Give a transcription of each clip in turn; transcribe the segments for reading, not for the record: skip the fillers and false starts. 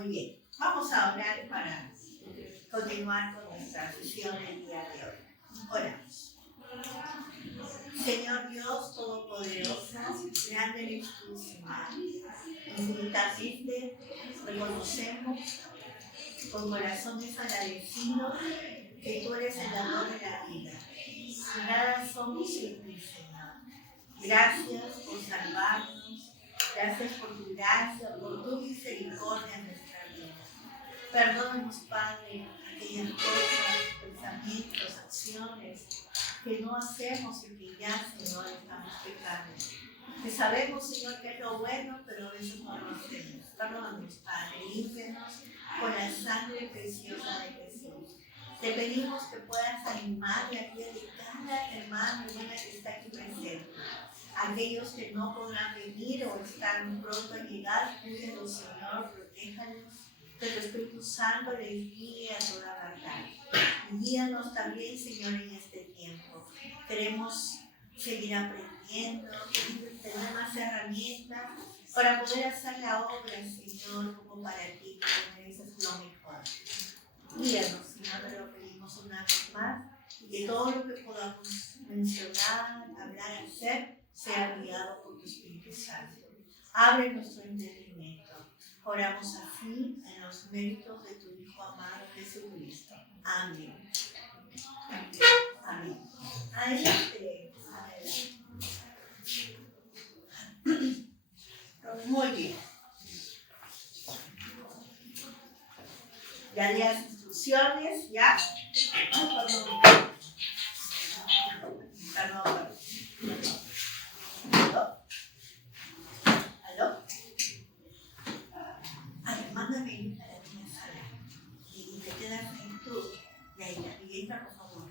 Muy bien. Vamos a orar para continuar con nuestra sesión el día de hoy. Oramos. Señor Dios Todopoderoso, grande eres tú, Señor. Infinitamente reconocemos con corazones agradecidos que tú eres el dador de la vida. Y nada somos sin ti, Señor. Gracias por salvarnos. Gracias por tu gracia, por tu misericordia en nuestra vida. Perdónanos, Padre, aquellas cosas, pensamientos, acciones que no hacemos y que ya, Señor, estamos pecando. Que sabemos, Señor, que es lo bueno, pero a veces no lo hacemos. Perdónanos, Padre, límpianos con la sangre preciosa de Jesús. Te pedimos que puedas animar la vida de cada hermano y hermana que está aquí presente. Aquellos que no podrán venir o están pronto a llegar, cuídalos, Señor, protéjalos. Que tu Espíritu Santo les guíe a toda verdad. Y guíanos también, Señor, en este tiempo. Queremos seguir aprendiendo, tener más herramientas para poder hacer la obra, Señor, como para ti, que mereces lo mejor. Guíanos, Señor, te lo pedimos una vez más, y que todo lo que podamos mencionar, hablar, hacer, sea guiado por tu Espíritu Santo. Abre nuestro entendimiento. Oramos así en los méritos de tu Hijo amado Jesucristo. Amén. Amén. Adelante. Muy bien. Ya di las instrucciones, ¿ya? Perdón. ¿Aló? Ay, mándame ir a la sala y te quedas ahí tú, de ahí, y entra, por favor,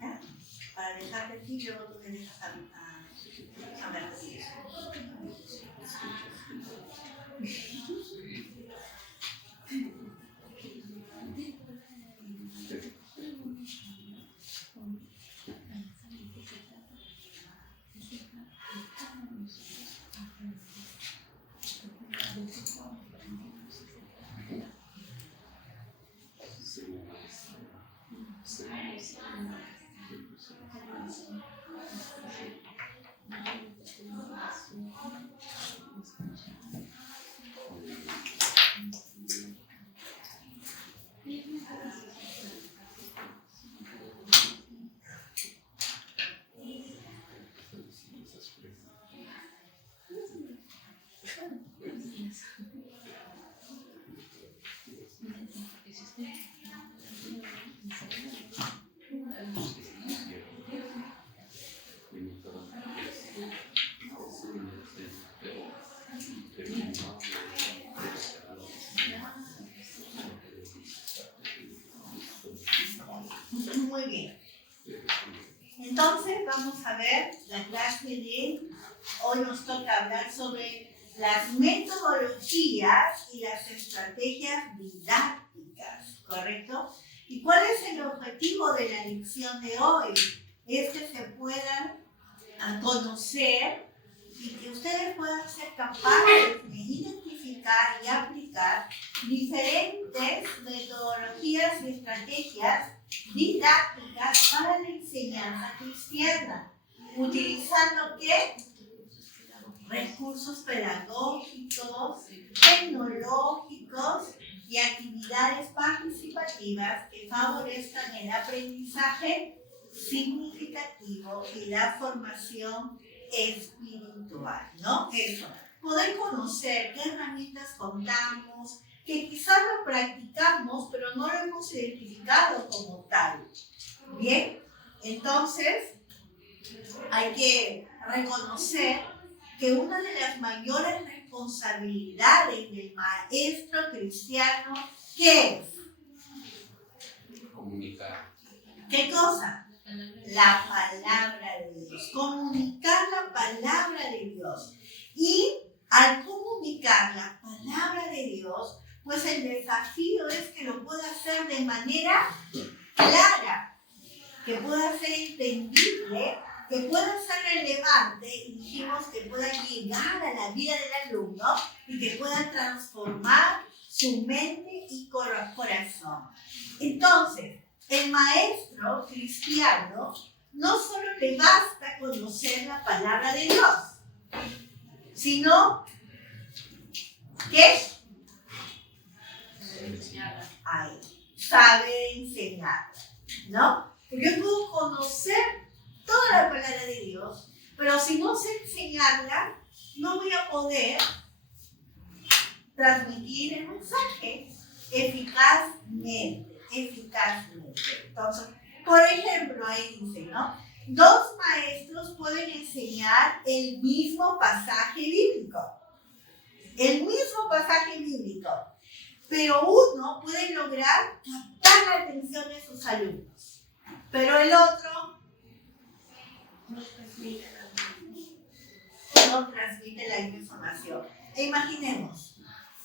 ¿ya? Para dejarte aquí, luego tú te dejas a ver qué es. Muy bien. Entonces vamos a ver la clase de hoy. Nos toca hablar sobre las metodologías y las estrategias didácticas, ¿correcto? ¿Y cuál es el objetivo de la lección de hoy? Es que se puedan conocer y que ustedes puedan ser capaces de identificar y aplicar diferentes metodologías y estrategias didácticas para la enseñanza cristiana, utilizando ¿qué? Recursos pedagógicos, tecnológicos y actividades participativas que favorezcan el aprendizaje significativo y la formación espiritual, ¿no? Eso, poder conocer qué herramientas contamos, que quizás lo practicamos, pero no lo hemos identificado como tal. Bien, entonces hay que reconocer que una de las mayores responsabilidades del maestro cristiano, ¿qué es? Comunicar. ¿Qué cosa? La palabra de Dios. Comunicar la palabra de Dios. Y al comunicar la palabra de Dios, pues el desafío es que lo pueda hacer de manera clara, que pueda ser entendible, que pueda ser relevante, y dijimos que pueda llegar a la vida del alumno y que pueda transformar su mente y corazón. Entonces, el maestro cristiano no solo le basta conocer la palabra de Dios, sino que sabe enseñar, ¿no? Porque yo puedo conocer toda la palabra de Dios, pero si no sé enseñarla, no voy a poder transmitir el mensaje eficazmente. Entonces, por ejemplo, ahí dice, ¿no? Dos maestros pueden enseñar el mismo pasaje bíblico. Pero uno puede lograr captar la atención de sus alumnos, pero el otro no transmite la misma información. E imaginemos,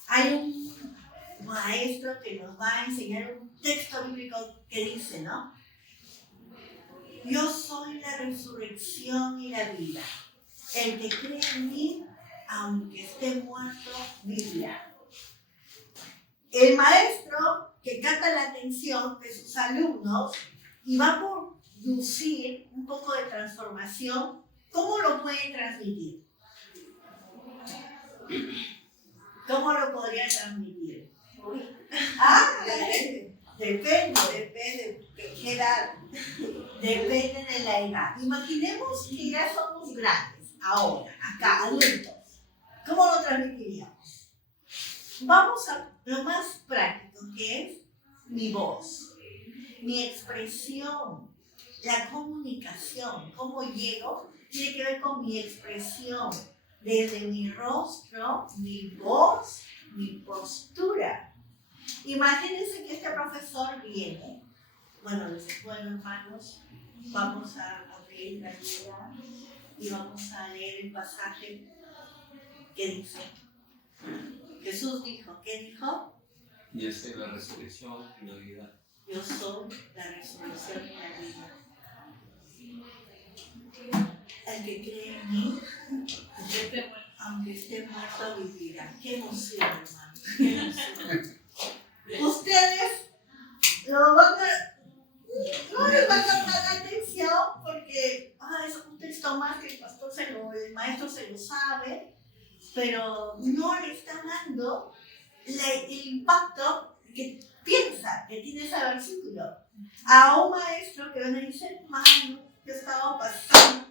hay un maestro que nos va a enseñar un texto bíblico que dice, ¿no? Yo soy la resurrección y la vida. El que cree en mí, aunque esté muerto, vivirá. El maestro que capta la atención de sus alumnos y va a producir un poco de transformación, ¿cómo lo puede transmitir? ¿Cómo lo podría transmitir? Depende de qué edad. Depende de la edad. Imaginemos que ya somos grandes, ahora, acá, adultos. ¿Cómo lo transmitiríamos? Vamos a lo más práctico, que es mi voz, mi expresión, la comunicación. ¿Cómo llego? Tiene que ver con mi expresión, desde mi rostro, mi voz, mi postura. Imagínense que este profesor viene. Bueno, les digo, hermanos, vamos a abrir la Biblia y vamos a leer el pasaje que dice. Jesús dijo, ¿qué dijo? Yo soy la resurrección y la vida. Yo soy la resurrección y la vida. El que cree en mí, aunque esté muerto, vivirá. Qué emoción, hermanos. Qué emoción. Ustedes no les va a llamar la atención porque es un texto más que el maestro se lo sabe, pero no le está dando el impacto que piensa que tiene ese versículo. A un maestro que viene y dice, hermano, yo estaba pasando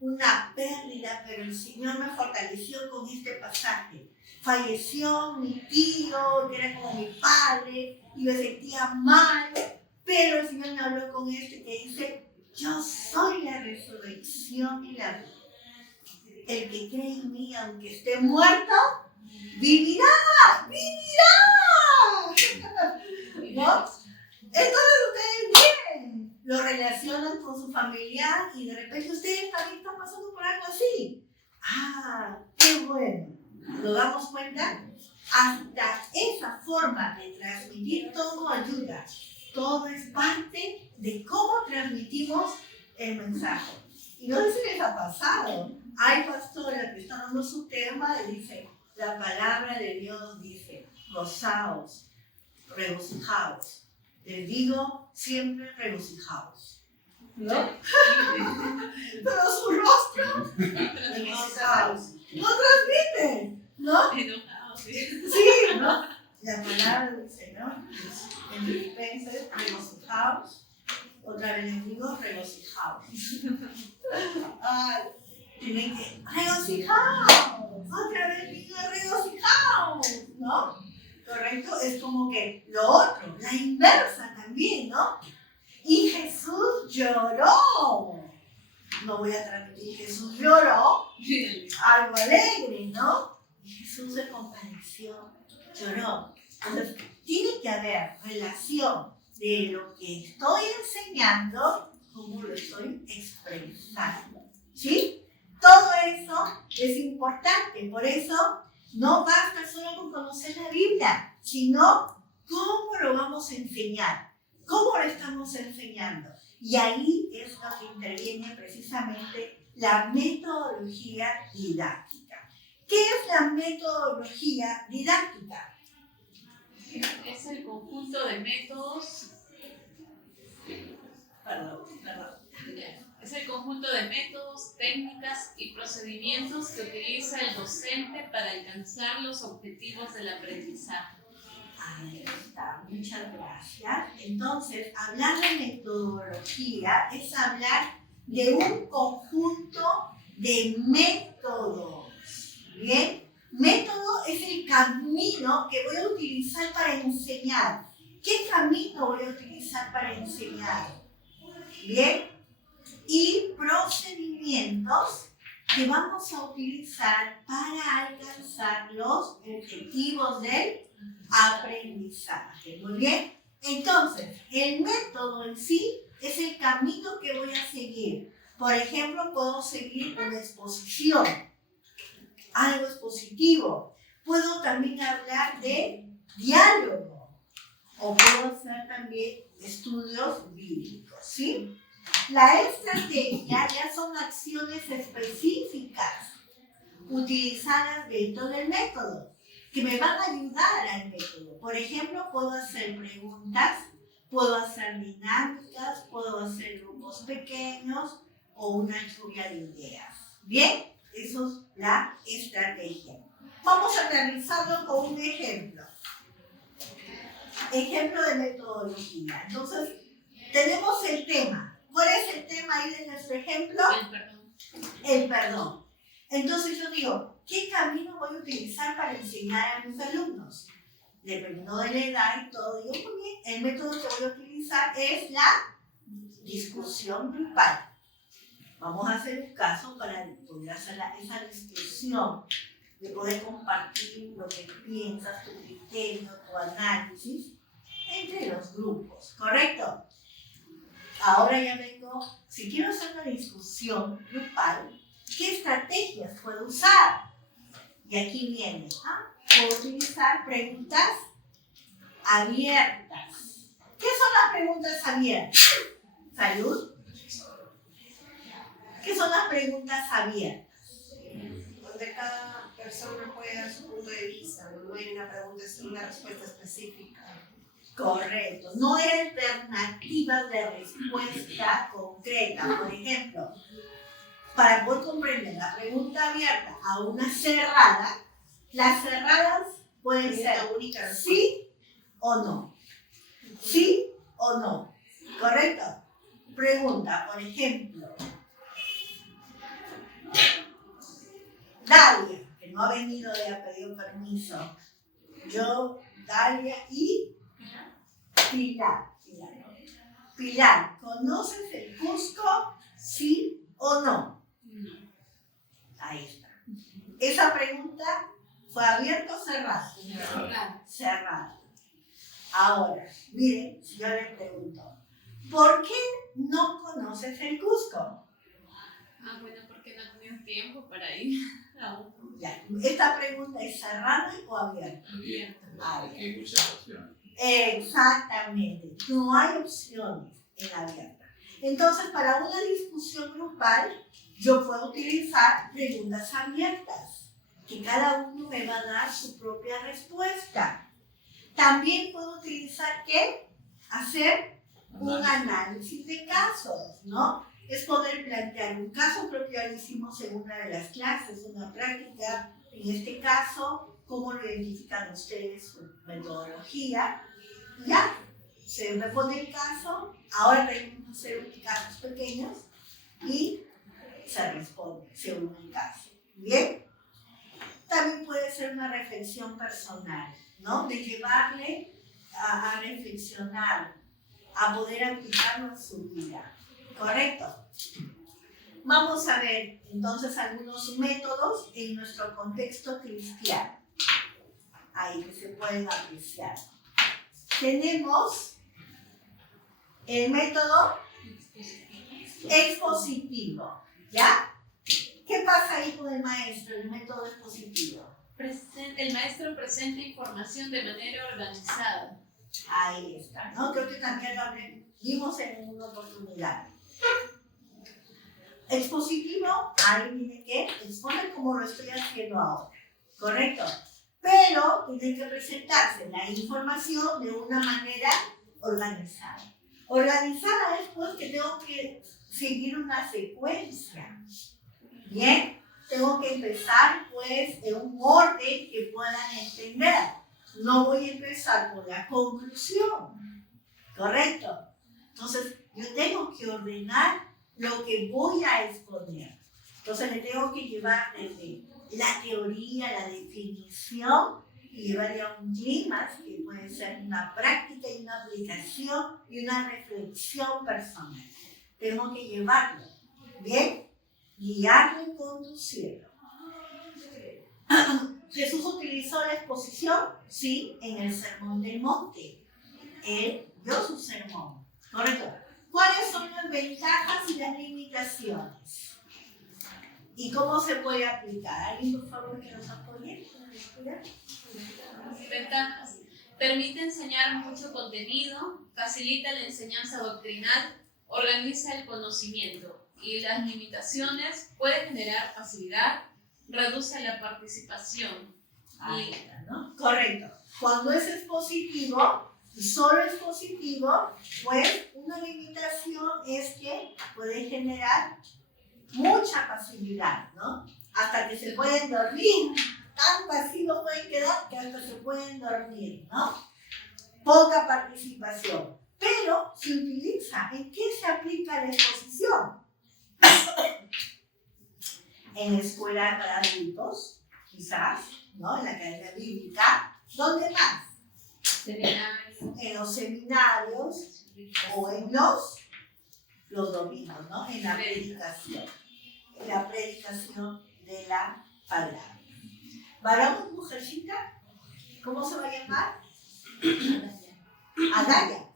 una pérdida, pero el Señor me fortaleció con este pasaje. Falleció mi tío, que era como mi padre, y me sentía mal, pero el Señor me habló con este que dice, yo soy la resurrección y la vida. El que cree en mí, aunque esté muerto, vivirá. ¿No? Entonces ustedes bien lo relacionan con su familiar y de repente ustedes también están pasando por algo así. ¡Qué bueno! ¿Nos damos cuenta? Hasta esa forma de transmitir todo ayuda. Todo es parte de cómo transmitimos el mensaje. Y no sé si les ha pasado. Hay pastores que están dando su tema y dicen, la palabra de Dios dice, gozaos, regocijaos. Les digo siempre regocijados, ¿no? Pero su rostro, regocijados, no transmiten, ¿no? Sí, ¿no? La palabra del Señor en Filipenses, regocijados. Otra vez les digo regocijados. Tienen que regocijados. Otra vez digo regocijados, ¿no? Correcto, es como que lo otro, la inversa también, ¿no? Y Jesús lloró. No voy a transmitir, Jesús lloró, algo alegre, ¿no? Y Jesús se compadeció, lloró. Entonces, tiene que haber relación de lo que estoy enseñando, como lo estoy expresando, ¿sí? Todo eso es importante, por eso no basta solo con conocer la Biblia, sino cómo lo vamos a enseñar, cómo lo estamos enseñando. Y ahí es lo que interviene precisamente la metodología didáctica. ¿Qué es la metodología didáctica? conjunto de métodos. Perdón. Es el conjunto de métodos, técnicas y procedimientos que utiliza el docente para alcanzar los objetivos del aprendizaje. Ahí está, muchas gracias. Entonces, hablar de metodología es hablar de un conjunto de métodos. ¿Bien? Método es el camino que voy a utilizar para enseñar. ¿Qué camino voy a utilizar para enseñar? ¿Bien? Y procedimientos que vamos a utilizar para alcanzar los objetivos del aprendizaje. Muy bien. Entonces, el método en sí es el camino que voy a seguir. Por ejemplo, puedo seguir una exposición, algo expositivo. Puedo también hablar de diálogo o puedo hacer también estudios bíblicos, ¿sí? La estrategia ya son acciones específicas utilizadas dentro del método que me van a ayudar al método. Por ejemplo, puedo hacer preguntas, puedo hacer dinámicas, puedo hacer grupos pequeños o una lluvia de ideas. Bien, eso es la estrategia. Vamos a realizarlo con un ejemplo. Ejemplo de metodología. Entonces, tenemos el tema. ¿Cuál es el tema ahí de nuestro ejemplo? El perdón. El perdón. Entonces yo digo, ¿qué camino voy a utilizar para enseñar a mis alumnos? Dependiendo de la edad y todo, digo, muy bien, el método que voy a utilizar es la discusión grupal. Vamos a hacer un caso para poder hacer esa discusión, de poder compartir lo que piensas, tu criterio, tu análisis entre los grupos, ¿correcto? Ahora ya vengo, si quiero hacer una discusión grupal, ¿qué estrategias puedo usar? Y aquí viene, puedo utilizar preguntas abiertas. ¿Qué son las preguntas abiertas? ¿Salud? ¿Qué son las preguntas abiertas? Donde cada persona puede dar su punto de vista, no hay una pregunta, es una respuesta específica. Correcto, no hay alternativas de respuesta concreta. Por ejemplo, para poder comprender la pregunta abierta a una cerrada, las cerradas pueden ser única. sí o no. Sí o no. ¿Correcto? Pregunta, por ejemplo, Dalia, que no ha venido y ha pedido permiso. Yo, Dalia y Pilar, ¿conoces el Cusco? ¿Sí o no? No. Ahí está. Esa pregunta fue abierta o cerrada. Cerrada. Ahora, miren, si yo le pregunto, ¿por qué no conoces el Cusco? Bueno, porque no he tenido tiempo para ir aún. Ya, ¿esta pregunta es cerrada o abierta? Abierta. Abierta. Porque hay muchas opciones. Exactamente, no hay opciones en la abierta. Entonces, para una discusión grupal, yo puedo utilizar preguntas abiertas, que cada uno me va a dar su propia respuesta. También puedo utilizar, ¿qué? Hacer un análisis de casos, ¿no? Es poder plantear un caso, creo que ya lo hicimos en una de las clases, una práctica, en este caso, cómo lo identifican ustedes, su metodología. Ya, se responde el caso, ahora tenemos que hacer casos pequeños y se responde según el caso. ¿Bien? También puede ser una reflexión personal, ¿no? De llevarle a reflexionar, a poder aplicarlo en su vida. ¿Correcto? Vamos a ver entonces algunos métodos en nuestro contexto cristiano. Ahí que se pueden apreciar. Tenemos el método expositivo, ¿ya? ¿Qué pasa ahí con el maestro, el método expositivo? El maestro presenta información de manera organizada. Ahí está, ¿no? Creo que también lo vimos en una oportunidad. Expositivo, ahí tiene que exponer como lo estoy haciendo ahora, ¿correcto? pero tiene que presentarse la información de una manera organizada. Organizada es pues que tengo que seguir una secuencia. Bien, tengo que empezar pues en un orden que puedan entender. No voy a empezar por la conclusión, ¿correcto? Entonces, yo tengo que ordenar lo que voy a exponer. Entonces, le tengo que llevar desde la teoría, la definición, y llevarle a un clima que puede ser una práctica y una aplicación y una reflexión personal. Tengo que llevarlo, ¿bien? Guiarlo y conducirlo. Jesús utilizó la exposición, sí, en el Sermón del Monte. Él dio su sermón, ¿correcto? ¿Cuáles son las ventajas y las limitaciones? ¿Y cómo se puede aplicar? ¿Alguien, por favor, que nos apoye? Ventajas. Permite enseñar mucho contenido, facilita la enseñanza doctrinal, organiza el conocimiento. Y las limitaciones puede generar facilidad, reduce la participación. Ahí está, ¿no? Correcto. Cuando es expositivo, solo expositivo, pues una limitación es que puede generar mucha pasividad, ¿no? Hasta que se pueden dormir. Tan pasivos pueden quedar que hasta se pueden dormir, ¿no? Poca participación. Pero se utiliza. ¿En qué se aplica la exposición? En escuelas para adultos, quizás, ¿no? En la academia bíblica. ¿Dónde más? En los seminarios o en los domingos, ¿no? En la predicación. En la predicación de la palabra. ¿Varón, mujercita? ¿Cómo se va a llamar? Adaya.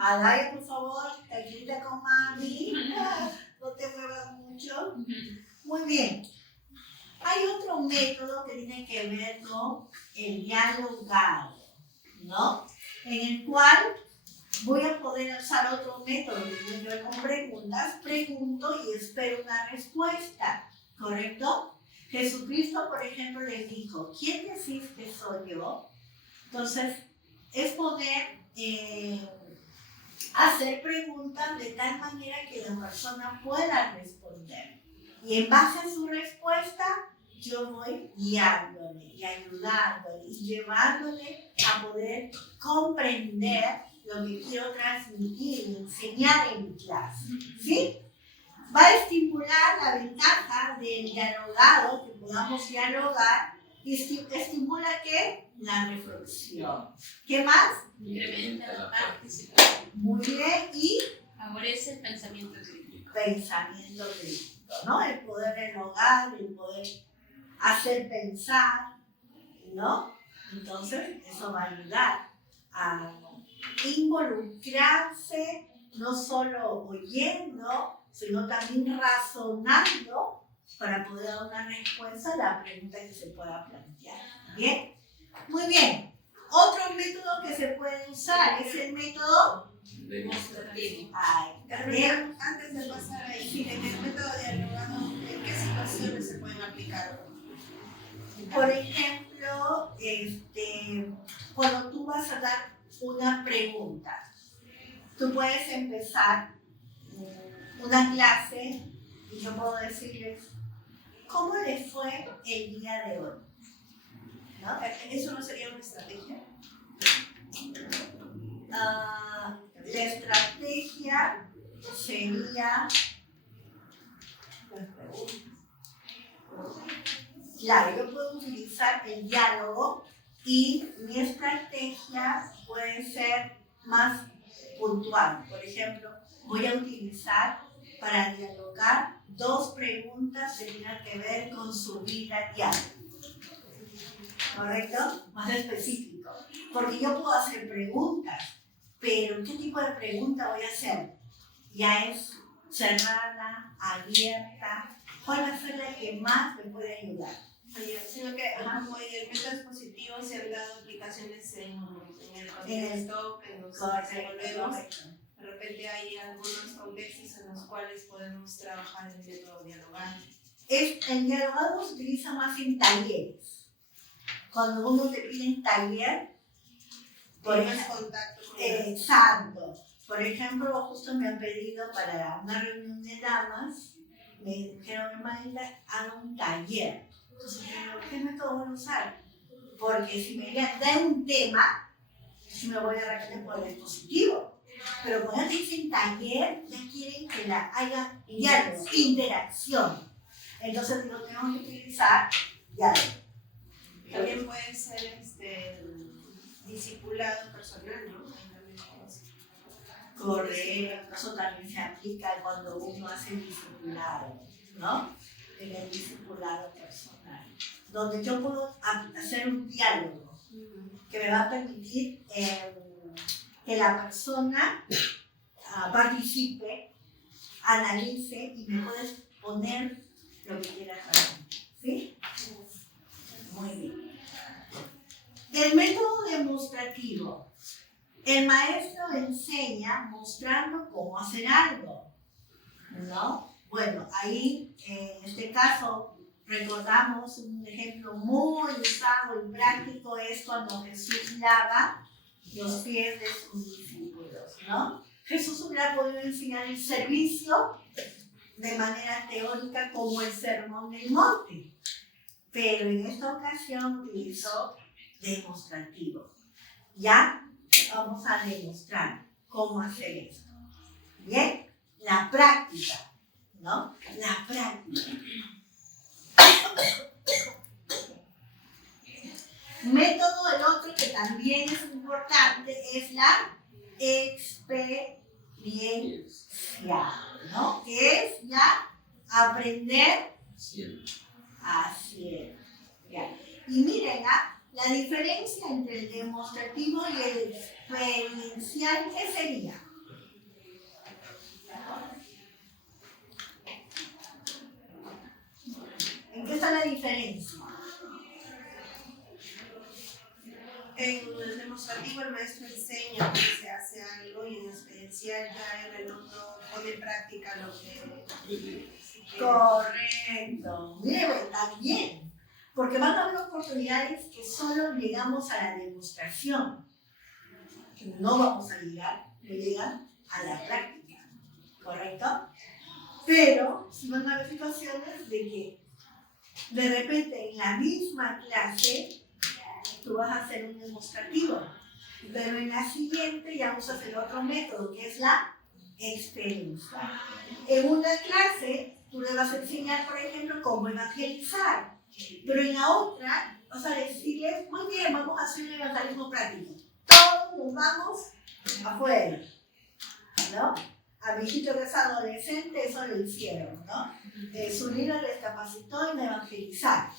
Adaya, por favor, tranquilita con mami. No te muevas mucho. Muy bien. Hay otro método que tiene que ver con el dialogado, ¿no? En el cual voy a poder usar otro método que tiene que ver con preguntas. Pregunto y espero una respuesta, ¿correcto? Jesucristo, por ejemplo, les dijo, ¿quién decís que soy yo? Entonces, es poder hacer preguntas de tal manera que la persona pueda responder. Y en base a su respuesta, yo voy guiándole y ayudándole y llevándole a poder comprender lo que quiero transmitir y enseñar en mi clase. ¿Sí? Va a estimular la ventaja del dialogado, que podamos dialogar, y estimula ¿qué? La reflexión. ¿Qué más? Incrementa la participación. Muy bien, y Favorece el pensamiento crítico. pensamiento crítico, ¿no? El poder dialogar, el poder hacer pensar, ¿no? Entonces, eso va a ayudar a involucrarse, no solo oyendo, sino también razonando para poder dar una respuesta a la pregunta que se pueda plantear. ¿Bien? Muy bien. Otro método que se puede usar es el método demostrativo. Bien. Antes de pasar ahí, en el método dialogado, ¿en qué situaciones se pueden aplicar? Por ejemplo, cuando tú vas a dar una pregunta, tú puedes empezar una clase y yo puedo decirles, ¿cómo les fue el día de hoy? ¿No? ¿Eso no sería una estrategia? La estrategia sería claro, yo puedo utilizar el diálogo y mi estrategia puede ser más puntual. Por ejemplo, voy a utilizar para dialogar 2 preguntas que tengan que ver con su vida diaria. ¿Correcto? Más específico. Porque yo puedo hacer preguntas, pero ¿qué tipo de pregunta voy a hacer? Ya es cerrada, abierta. ¿Cuál va a ser la que más me puede ayudar? Sino que como en el método expositivo se han dado aplicaciones en el contexto que nos desenvolvemos. De repente hay algunos contextos en los cuales podemos trabajar en el método dialogado. El dialogado se utiliza más en talleres. cuando uno te pide un taller, por Tienes ejemplo, contacto con exacto. Por ejemplo, justo me han pedido para una reunión de damas, me dijeron, Maida, haga un taller. Entonces, ¿qué método voy a usar? Porque si me dan un tema, yo me voy a responder por el dispositivo. Pero cuando dicen taller, ya quieren que haya diálogo, interacción. Entonces digo, tengo que utilizar diálogo. También puede ser discipulado personal, ¿no? Correcto, eso también se aplica cuando uno hace discipulado, ¿no? En el discipulado personal, donde yo puedo hacer un diálogo que me va a permitir que la persona participe, analice y me puedes poner lo que quieras para mí, ¿sí? Muy bien. El método demostrativo. El maestro enseña mostrando cómo hacer algo, ¿no? Bueno, ahí en este caso recordamos un ejemplo muy usado y práctico es cuando Jesús lava los pies de sus discípulos, ¿no? Jesús hubiera podido enseñar el servicio de manera teórica como el Sermón del Monte, pero en esta ocasión utilizó demostrativo. Ya vamos a demostrar cómo hacer esto. Bien, la práctica, ¿no? La práctica. Método, el otro que también es importante, es la experiencia, ¿no? Que es ya aprender haciendo. Ya. Y miren, la diferencia entre el demostrativo y el experiencial, ¿qué sería? ¿En qué está la diferencia? En el demostrativo el maestro enseña que se hace algo y en el experiencial ya el alumno pone en práctica lo que... Correcto. Miren, también. Porque van a haber oportunidades que solo llegamos a la demostración. No vamos a llegar, no llegan a la práctica. ¿Correcto? Pero si van a haber situaciones de que de repente en la misma clase tú vas a hacer un demostrativo, pero en la siguiente ya usas el otro método, que es la experiencia. En una clase tú le vas a enseñar, por ejemplo, cómo evangelizar, pero en la otra vas a decirles, muy bien, vamos a hacer un evangelismo práctico. Todos nos vamos afuera, ¿no? A mi hijito que es adolescente, eso lo hicieron, ¿no? Su líder les capacitó en evangelizar.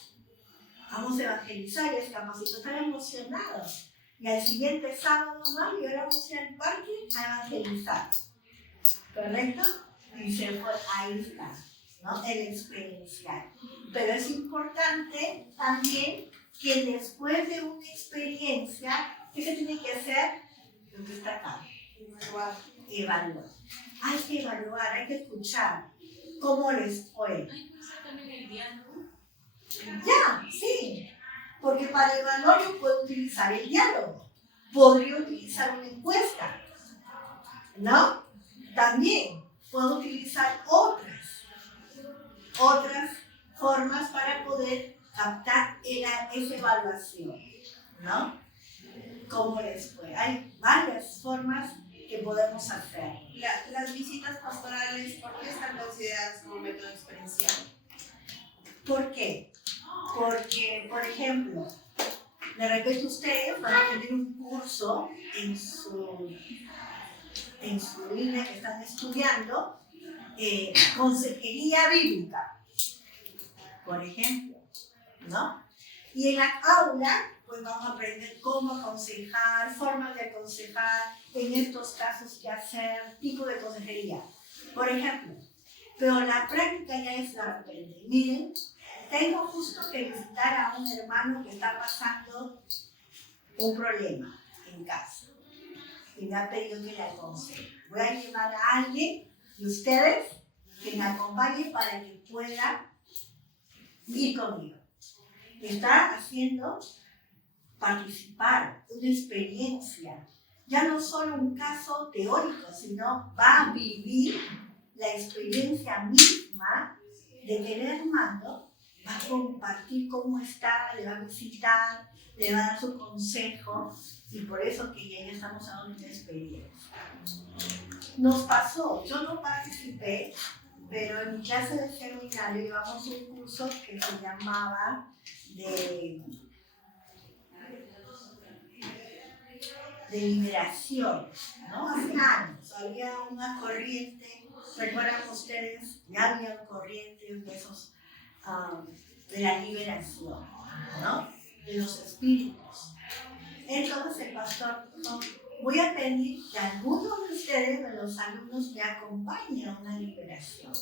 Vamos a evangelizar, les capacitó, están emocionados. Y al siguiente sábado más, y ahora vamos a ir al parque a evangelizar. ¿Correcto? Y se fue, ahí está, ¿no? El experiencial. Pero es importante también que después de una experiencia, ¿qué se tiene que hacer? Lo que está acá. Evaluar. Hay que evaluar, hay que escuchar cómo les fue. Hay que usar también el diálogo. Ya, sí. Porque para evaluar yo puedo utilizar el diálogo. Podría utilizar una encuesta, ¿no? También puedo utilizar otras formas para poder captar esa evaluación, ¿no? ¿Cómo les fue? Hay varias formas que podemos hacer. Las visitas pastorales, ¿por qué están consideradas como método experiencial? ¿Por qué? Porque, por ejemplo, de repente ustedes van a tener un curso en su línea que están estudiando, consejería bíblica, por ejemplo, ¿no? Y en la aula, pues vamos a aprender cómo aconsejar, formas de aconsejar, en estos casos qué hacer, tipo de consejería, por ejemplo. Pero la práctica ya es la repente. Miren, tengo justo que visitar a un hermano que está pasando un problema en casa y me ha pedido que le aconseje. Voy a llevar a alguien de ustedes que me acompañe para que pueda ir conmigo. Está haciendo participar, una experiencia, ya no solo un caso teórico, sino va a vivir la experiencia misma de que el hermano va a compartir cómo está, le va a visitar, le va a dar su consejo, y por eso que ya estamos hablando de una experiencia. Nos pasó, yo no participé, pero en mi clase de seminario llevamos un curso que se llamaba de liberación, ¿no? Hace años había una corriente, recuerdan ustedes, ya había corrientes de esos, de la liberación, ¿no? De los espíritus. Entonces el pastor dijo, voy a pedir que algunos de ustedes, de los alumnos, me acompañen a una liberación,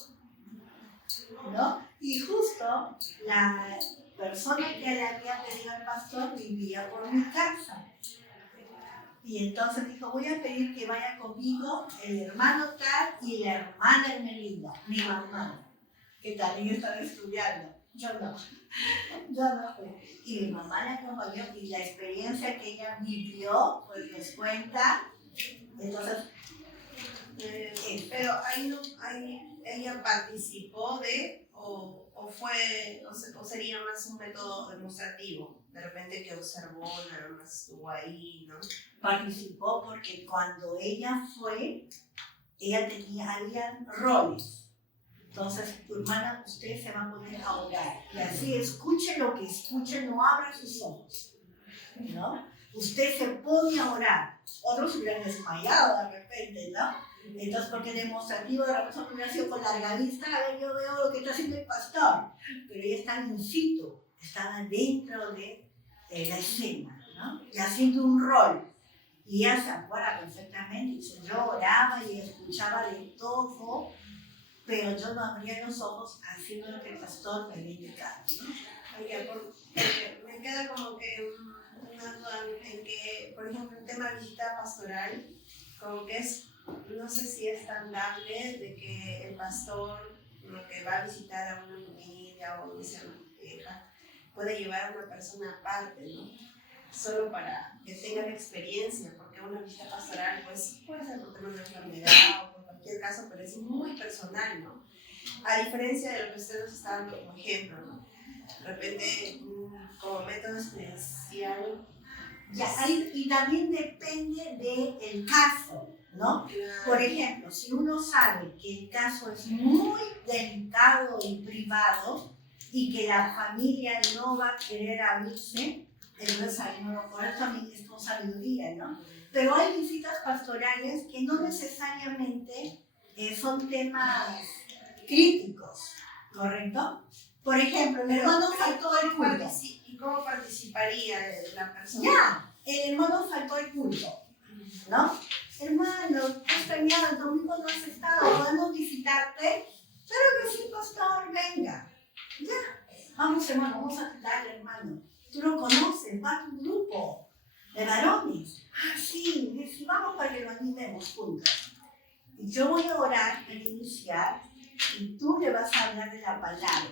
¿no? Y justo la persona que le había pedido al pastor vivía por mi casa. Y entonces dijo, voy a pedir que vaya conmigo el hermano tal y la hermana Hermelinda, mi mamá, que también estaba estudiando. Yo no fui. Y mi mamá la acompañó y la experiencia que ella vivió, pues nos cuenta. Entonces, pero ella participó de, o fue, o sería más un método demostrativo, de repente que observó, nada más estuvo ahí, ¿no? Participó porque cuando ella fue, había roles. Entonces, tu hermana, usted se va a poner a orar. Y así escuche lo que escuche, no abra sus ojos, ¿no? Usted se pone a orar. Otros hubieran desmayado de repente, ¿no? Entonces, porque demostrativo de la persona hubiera sido con larga vista, a ver, yo veo lo que está haciendo el pastor. Pero ella estaba in situ, estaba dentro de la escena, ¿no? Y haciendo un rol. Y ella se acuerda perfectamente. Dice, yo oraba y escuchaba de todo, pero yo no abría los ojos haciendo lo que el pastor me había indicado, ¿no? Oye, me queda como que una duda en que, por ejemplo, el tema de visita pastoral, como que es, no sé si es tan dable de que el pastor, lo que va a visitar a una familia o una pareja, puede llevar a una persona aparte, ¿no? Solo para que tenga la experiencia, porque una visita pastoral pues, puede ser por tema de una enfermedad o por cualquier caso, pero es muy personal, ¿no? A diferencia de lo que usted nos está dando como ejemplo, ¿no? De repente, como método experiencial. Y también depende del caso, ¿no? Por ejemplo, si uno sabe que el caso es muy delicado y privado y que la familia no va a querer abrirse, entonces ahí no lo corre, también es con sabiduría, ¿no? Pero hay visitas pastorales que no necesariamente son temas críticos, ¿correcto? Por ejemplo, el hermano faltó el culto. ¿Y cómo participaría la persona? Ya, el hermano faltó el culto, ¿no? Hermano, te extrañado, el domingo no has estado, ¿podemos visitarte? Claro que sí, pastor, venga. Ya, vamos hermano, vamos a darle hermano. Tú lo conoces, va a tu grupo de varones. Ah, sí, vamos para que lo animemos juntos. Y yo voy a orar al iniciar y tú le vas a hablar de la palabra.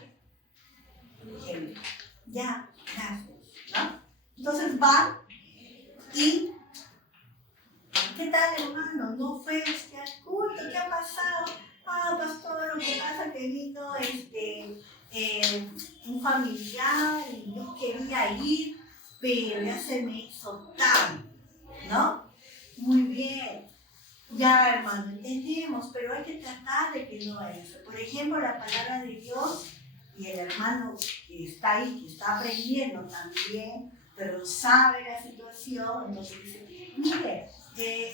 Por ejemplo, ya, gracias, ¿no? Entonces va y, ¿qué tal hermano? ¿No fue al culto? ¿Qué ha pasado? Ah, pastor, lo que pasa es que vino un familiar y yo quería ir, pero ya se me hizo tarde, ¿no? Muy bien. Ya, hermano, entendemos, pero hay que tratar de que no eso. Por ejemplo, la palabra de Dios y el hermano que está ahí, que está aprendiendo también, pero sabe la situación, entonces dice, mire,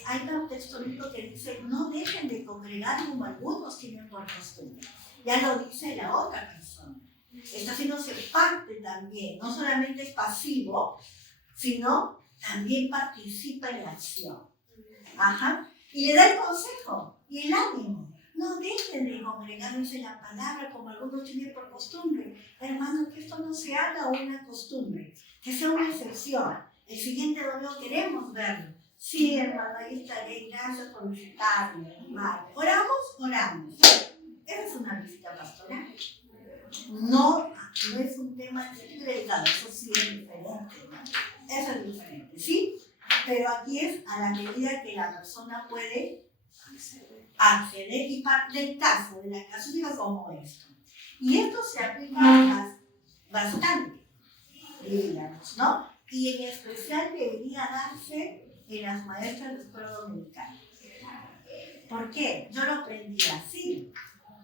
hay un texto bíblico que dice, no dejen de congregar como algunos tienen por costumbre. Ya lo dice la otra persona. Está haciéndose parte también, no solamente es pasivo, sino también participa en la acción. Ajá. Y le da el consejo y el ánimo. No dejen de congregar, dice la palabra, como algunos tienen por costumbre. Hermano, que esto no se haga una costumbre, que sea una excepción. El siguiente domingo queremos verlo. Sí, hermano, ahí estaré. Gracias por visitarme. Vale. ¿Oramos? Oramos. Esa es una visita pastoral. No es un tema delegado, eso sí es diferente, ¿no? eso es diferente, ¿sí? Pero aquí es a la medida que la persona puede acceder y del caso, de la casuística como esto. Y esto se aplica bastante, diríamos, ¿no? Y en especial debería darse en las maestras de escuela dominical. ¿Por qué? Yo lo aprendí así.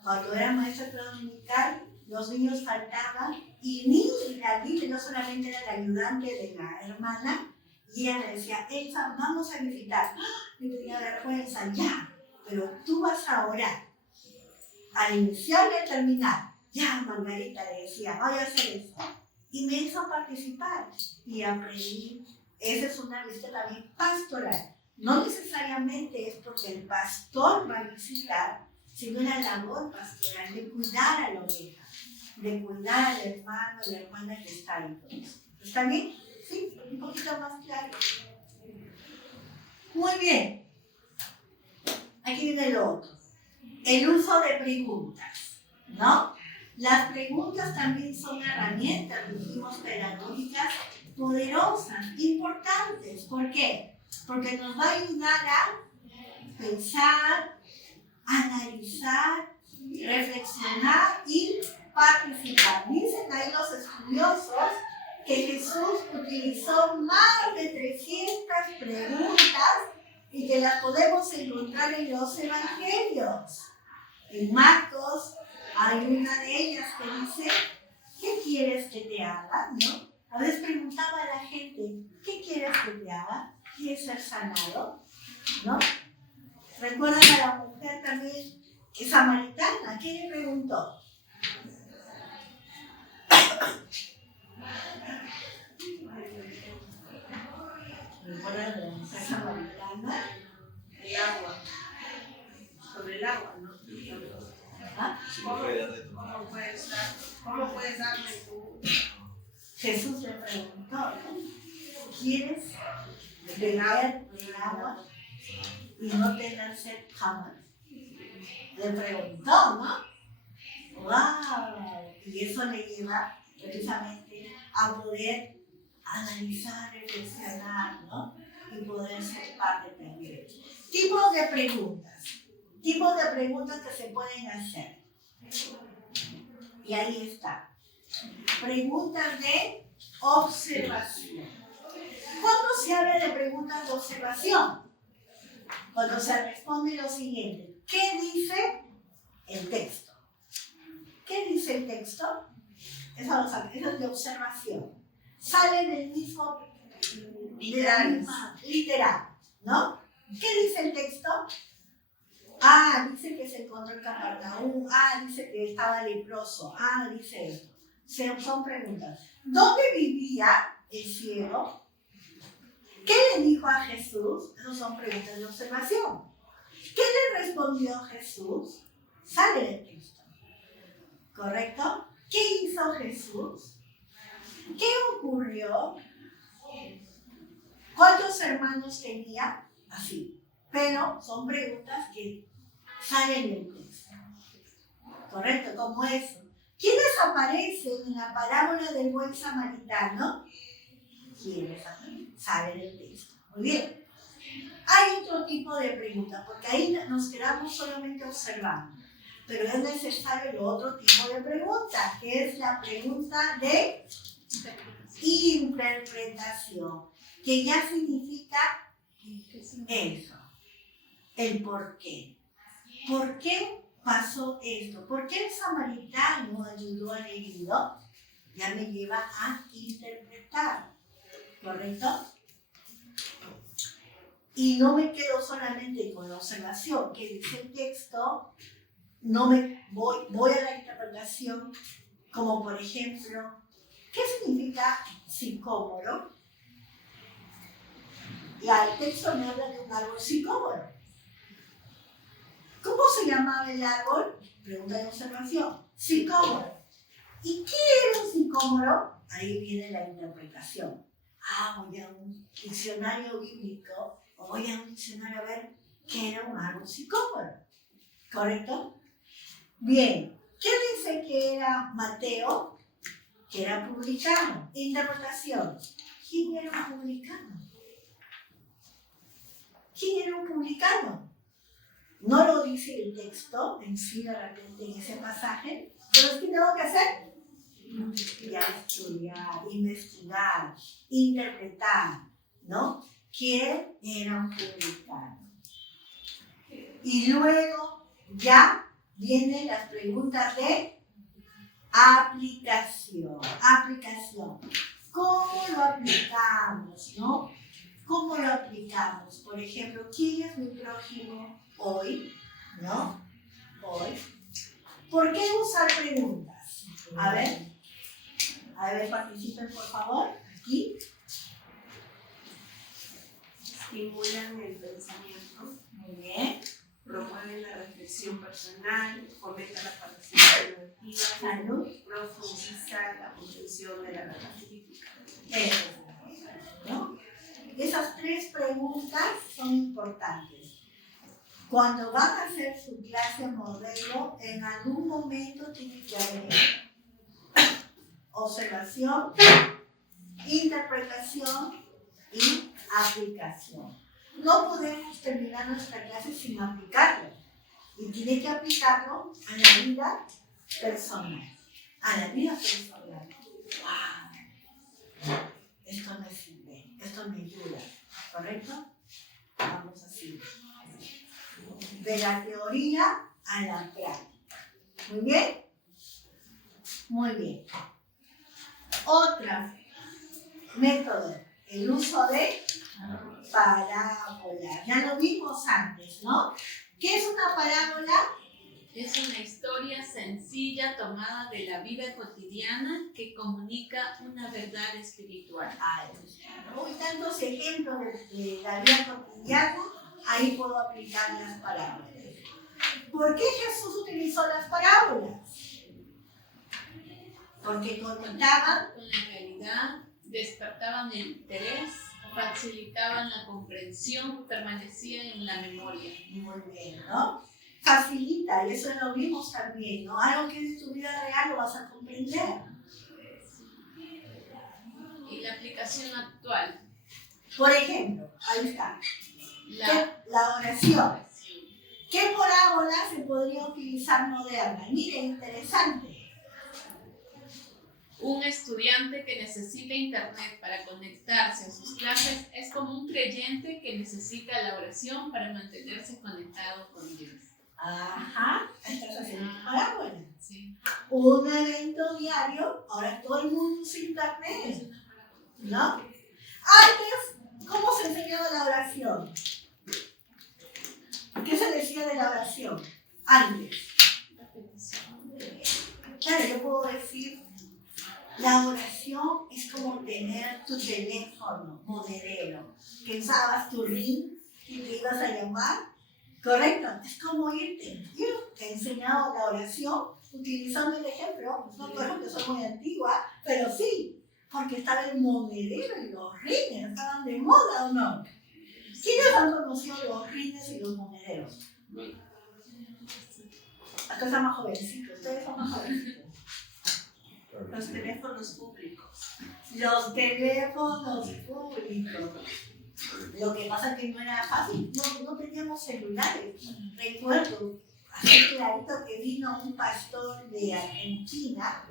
Cuando era maestra de escuela dominical, los niños faltaban y la Lili no solamente era la ayudante de la hermana, y ella me decía, Elsa, vamos a visitar. Yo tenía vergüenza, ya, pero tú vas a orar. Al iniciar y al terminar, ya, Margarita le decía, voy a hacer eso. Y me hizo participar y aprendí. Esa es una visita también pastoral. No necesariamente es porque el pastor va a visitar, sino la labor pastoral de cuidar a la oveja, de cuidar al hermano, a la hermana que está ahí. ¿Está bien? Sí, un poquito más claro. Muy bien. Aquí viene lo otro. El uso de preguntas, ¿no? Las preguntas también son herramientas, dijimos, pedagógicas poderosas, importantes. ¿Por qué? Porque nos va a ayudar a pensar, analizar, reflexionar y participar. Dicen ahí los estudiosos que Jesús utilizó más de 300 preguntas y que las podemos encontrar en los evangelios. En Marcos hay una de ellas que dice, ¿qué quieres que te haga? ¿No? A veces preguntaba a la gente, ¿qué quieres que te haga? ¿Quieres ser sanado? ¿No? ¿Recuerdan a la mujer también samaritana? ¿Qué le preguntó? ¿Recuerdan de la mujer samaritana? El agua. Sobre el agua, ¿no? ¿Ah? ¿Cómo puedes darme tú? Jesús le preguntó, ¿quieres beber el agua y no tener sed jamás? Le preguntó, ¿no? ¡Wow! Y eso le lleva precisamente a poder analizar, reflexionar, ¿no? Y poder ser parte también. Tipos de preguntas. Tipos de preguntas que se pueden hacer. Y ahí está. Preguntas de observación. ¿Cuándo se habla de preguntas de observación? Cuando se responde lo siguiente. ¿Qué dice el texto? ¿Qué dice el texto? Eso es de observación. Sale del mismo literal, ¿no? ¿Qué dice el texto? Ah, dice que se encontró en Capernaum. Ah, dice que estaba leproso. Ah, dice esto. Son preguntas. ¿Dónde vivía el ciego? ¿Qué le dijo a Jesús? Esas son preguntas de observación. ¿Qué le respondió Jesús? Sale del texto. ¿Correcto? ¿Qué hizo Jesús? ¿Qué ocurrió? ¿Cuántos hermanos tenía? Así. Pero son preguntas que salen del texto. ¿Correcto? Como eso. ¿Quiénes aparecen en la parábola del buen samaritano? ¿Quiénes salen del texto? Muy bien. Hay otro tipo de preguntas, porque ahí nos quedamos solamente observando. Pero es necesario el otro tipo de pregunta, que es la pregunta de interpretación, que ya significa eso, el por qué. ¿Por qué pasó esto? ¿Por qué el samaritano ayudó al herido? Ya me lleva a interpretar, ¿correcto? Y no me quedo solamente con la observación que dice el texto, no me voy a la interpretación, como por ejemplo, ¿qué significa sicómoro? El texto me habla de un árbol sicómoro. ¿Cómo se llamaba el árbol? Pregunta de observación. Sicómoro. ¿Y qué era un sicómoro? Ahí viene la interpretación. Ah, voy a un diccionario bíblico o voy a un diccionario a ver qué era un árbol sicómoro. ¿Correcto? Bien. ¿Qué dice que era Mateo? Que era publicano. Interpretación. ¿quién era un publicano? ¿Quién era un publicano? No lo dice el texto en sí, de repente, en ese pasaje, pero es que tengo que hacer estudiar, investigar, interpretar, ¿no? ¿Quién era un publicano? Y luego ya vienen las preguntas de aplicación. ¿Cómo lo aplicamos, no? ¿Cómo lo aplicamos? Por ejemplo, ¿quién es mi prójimo hoy? ¿No? Hoy. ¿Por qué usar preguntas? A ver, participen por favor, aquí. Estimulan el pensamiento. Muy bien. Promueven la reflexión personal, fomenta la participación activa, Salud. profundiza la comprensión de la verdad científica. ¿No? Esas tres preguntas son importantes. Cuando van a hacer su clase modelo, en algún momento tiene que haber observación, interpretación y aplicación. No podemos terminar nuestra clase sin aplicarlo. Y tiene que aplicarlo a la vida personal. ¡Wow! Esto me sirve, esto me ayuda. ¿Correcto? Vamos así. De la teoría a la práctica. ¿Muy bien? Muy bien. Otro método, el uso de parábola. Ya lo vimos antes, ¿no? ¿Qué es una parábola? Es una historia sencilla tomada de la vida cotidiana que comunica una verdad espiritual. Hay tantos ejemplos de la vida cotidiana, ahí puedo aplicar las parábolas. ¿Por qué Jesús utilizó las parábolas? Porque conectaban con la realidad, despertaban el interés, facilitaban la comprensión, permanecían en la memoria. Muy bien, ¿no? Facilita, y eso lo vimos también, ¿no? Algo que es tu vida real lo vas a comprender. Y la aplicación actual. Por ejemplo, ahí está, La oración. ¿Qué parábola se podría utilizar moderna? Miren, interesante. Un estudiante que necesita internet para conectarse a sus clases es como un creyente que necesita la oración para mantenerse conectado con Dios. Ajá, estás haciendo tu parábola. Sí. Un evento diario, ahora todo el mundo usa internet, ¿no? Antes, ¿cómo se enseñaba la oración? ¿Qué se decía de la oración? Antes. Claro, yo puedo decir, la oración es como tener tu teléfono monedero, que usabas tu ring y te ibas a llamar, ¿correcto? Es como irte. Yo te he enseñado la oración utilizando el ejemplo, no creo que soy muy antigua, pero sí, porque estaba el monedero y los rines, estaban de moda o no. ¿Quiénes han conocido los rines y los monederos? Acá están más jovencitos, ustedes son más jovencitos. Los teléfonos públicos. Los teléfonos públicos. Lo que pasa es que no era fácil, no teníamos celulares. Recuerdo, así clarito, que vino un pastor de Argentina,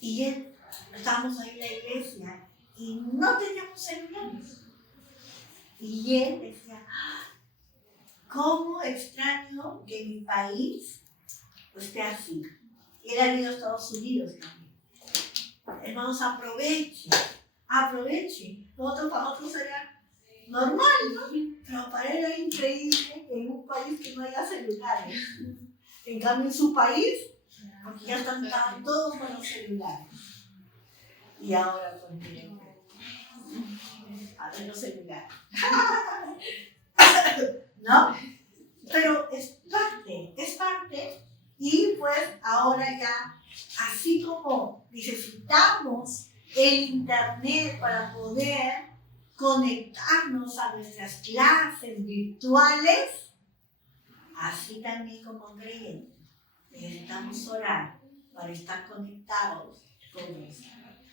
y él, estábamos ahí en la iglesia, y no teníamos celulares. Y él decía, ¿cómo extraño que mi país esté así? Y él ha ido a Estados Unidos también. Hermanos, aprovechen. Para otros era normal, ¿no? Pero para él era increíble en un país que no haya celulares. En cambio, en su país, porque ya están todos con los celulares. Y ahora, pues miren, a ver los celulares. ¿No? Pero es parte, y pues ahora ya, así como necesitamos el internet para poder conectarnos a nuestras clases virtuales, así también como creyentes necesitamos orar para estar conectados con eso.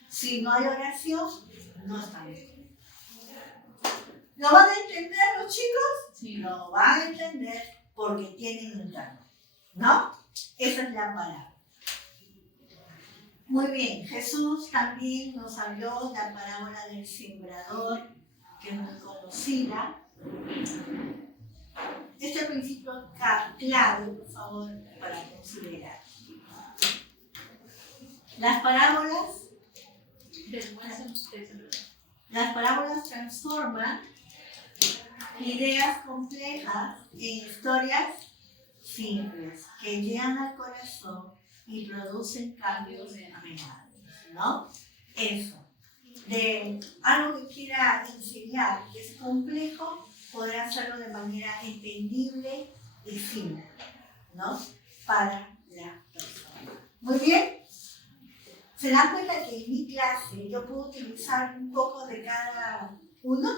Si no hay oración, no están bien. ¿Lo van a entender los chicos? Sí. Lo van a entender porque tienen un don, ¿no? Esa es la palabra. Muy bien, Jesús también nos habló de la parábola del sembrador, que es muy conocida. Este principio clave, por favor, para considerar. Las parábolas transforman ideas complejas en historias simples que llegan al corazón y producen cambios reales, ¿no? Eso. De algo que quiera enseñar que es complejo, poder hacerlo de manera entendible y simple, ¿no? Para la persona. Muy bien. ¿Se dan cuenta que en mi clase yo puedo utilizar un poco de cada uno?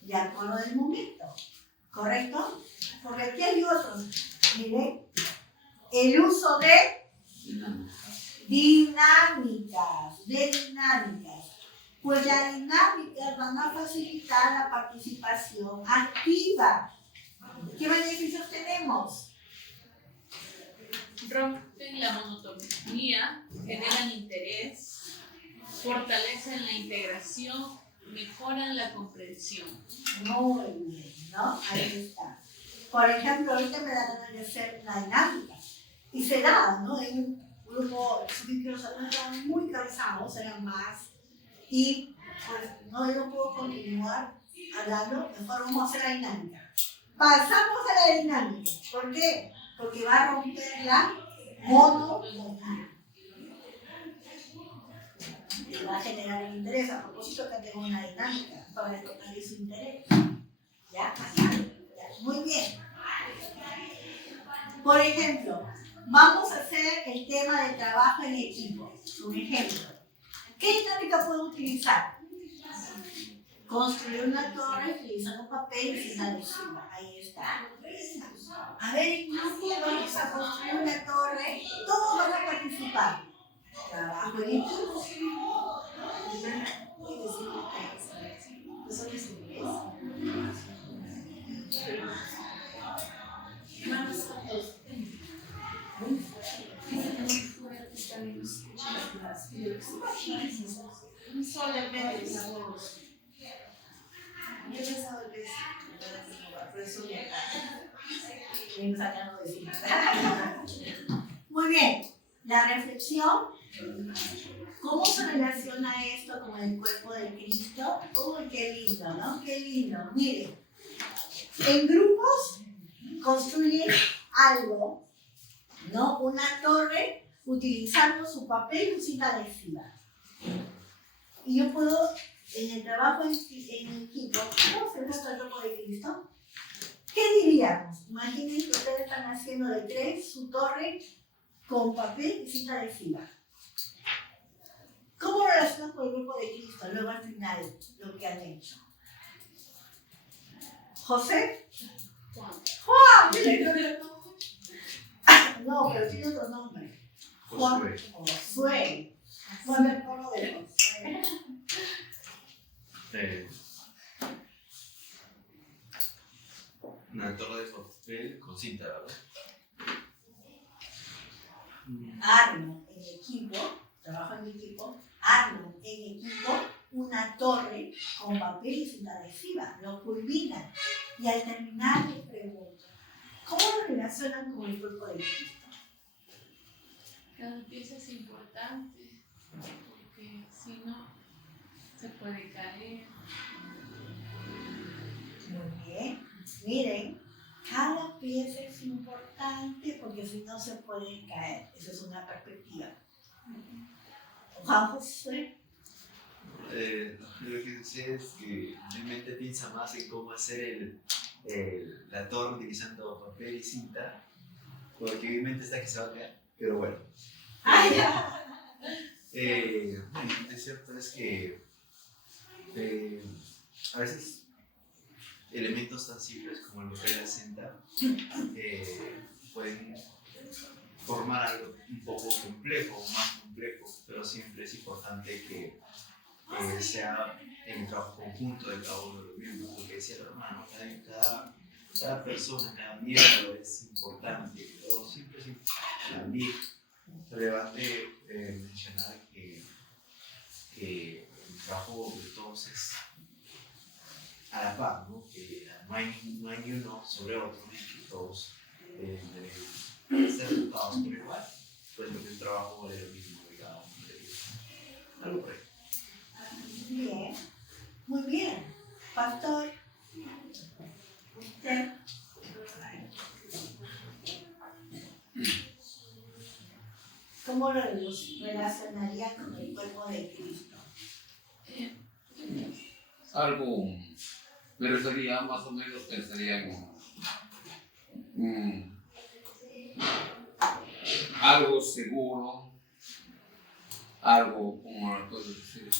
De acuerdo del momento, ¿correcto? Porque aquí hay otros. Miren, el uso de dinámicas. Pues las dinámicas van a facilitar la participación activa. ¿Qué beneficios tenemos? Rompen la monotonía, generan interés, fortalecen la integración, mejoran la comprensión. Muy bien, ¿no? Ahí está. Por ejemplo, ahorita me da ganas de hacer una dinámica. Y se da, ¿no? En un grupo, que los alumnos estaban muy cansados, eran más. Y pues no, yo no puedo continuar hablando, mejor vamos a hacer la dinámica. Pasamos a la dinámica. ¿Por qué? Porque va a romper la monotonía. Y va a generar el interés. A propósito que tengo una dinámica para despertar su interés. ¿Ya? Muy bien. Por ejemplo, vamos a hacer el tema del trabajo en equipo. Un ejemplo. ¿Qué dinámica puedo utilizar? Construir una torre utilizando papel y cinta adhesiva. Ahí está. A ver, en grupo vamos a construir una torre. Todos van a participar. Trabajo en equipo. ¿Eso qué es inglés? Un solo medio, yo he pensado que es resumen. Muy bien, la reflexión. ¿Cómo se relaciona esto con el cuerpo de Cristo? Uy, qué lindo, ¿no? Qué lindo. Miren, en grupos construyen algo, ¿no? Una torre utilizando su papel y cinta adhesiva. Y yo puedo, en el trabajo en equipo, ¿cómo se trata el cuerpo de Cristo? ¿Qué diríamos? Imaginen que ustedes están haciendo de tres su torre con papel y cinta adhesiva. ¿Cómo relacionas con el cuerpo de Cristo? Luego al final, lo que han hecho. ¿José? ¡Juan! No, pero tiene otro nombre. Juan. Josué. Bueno, el coro de Josué. Una torre de papel con cinta, ¿verdad? Armo en equipo, trabajo en equipo, armo en equipo una torre con papel y cinta adhesiva, lo culminan y al terminar les pregunto, ¿cómo lo relacionan con el cuerpo de Cristo? Cada pieza es importante porque si no se puede caer. Muy bien, miren, cada pieza es importante porque si no se puede caer, esa es una perspectiva. Juan José. Lo que decía es que mi mente piensa más en cómo hacer la torre utilizando papel y cinta, porque mi mente está que se va a caer, pero bueno. Lo cierto es que a veces elementos tan simples como el papel y la cinta pueden formar algo un poco complejo o más complejo, pero siempre es importante que sea en trabajo conjunto de cada uno de los miembros, porque decía el hermano, cada persona, cada miembro es importante, pero siempre es también relevante mencionar que el trabajo de todos es a la par, ¿no? Que no hay ni uno sobre otro, ¿no? Que todos deben ser tratados por igual, pues lo que el trabajo vale lo mismo de cada uno de ellos. Algo por ahí. Bien, muy bien. Pastor, usted. ¿Cómo lo relacionaría con el cuerpo de Cristo? Algo, me refería más o menos, pensaría en algo seguro, algo, como lo puedo decir,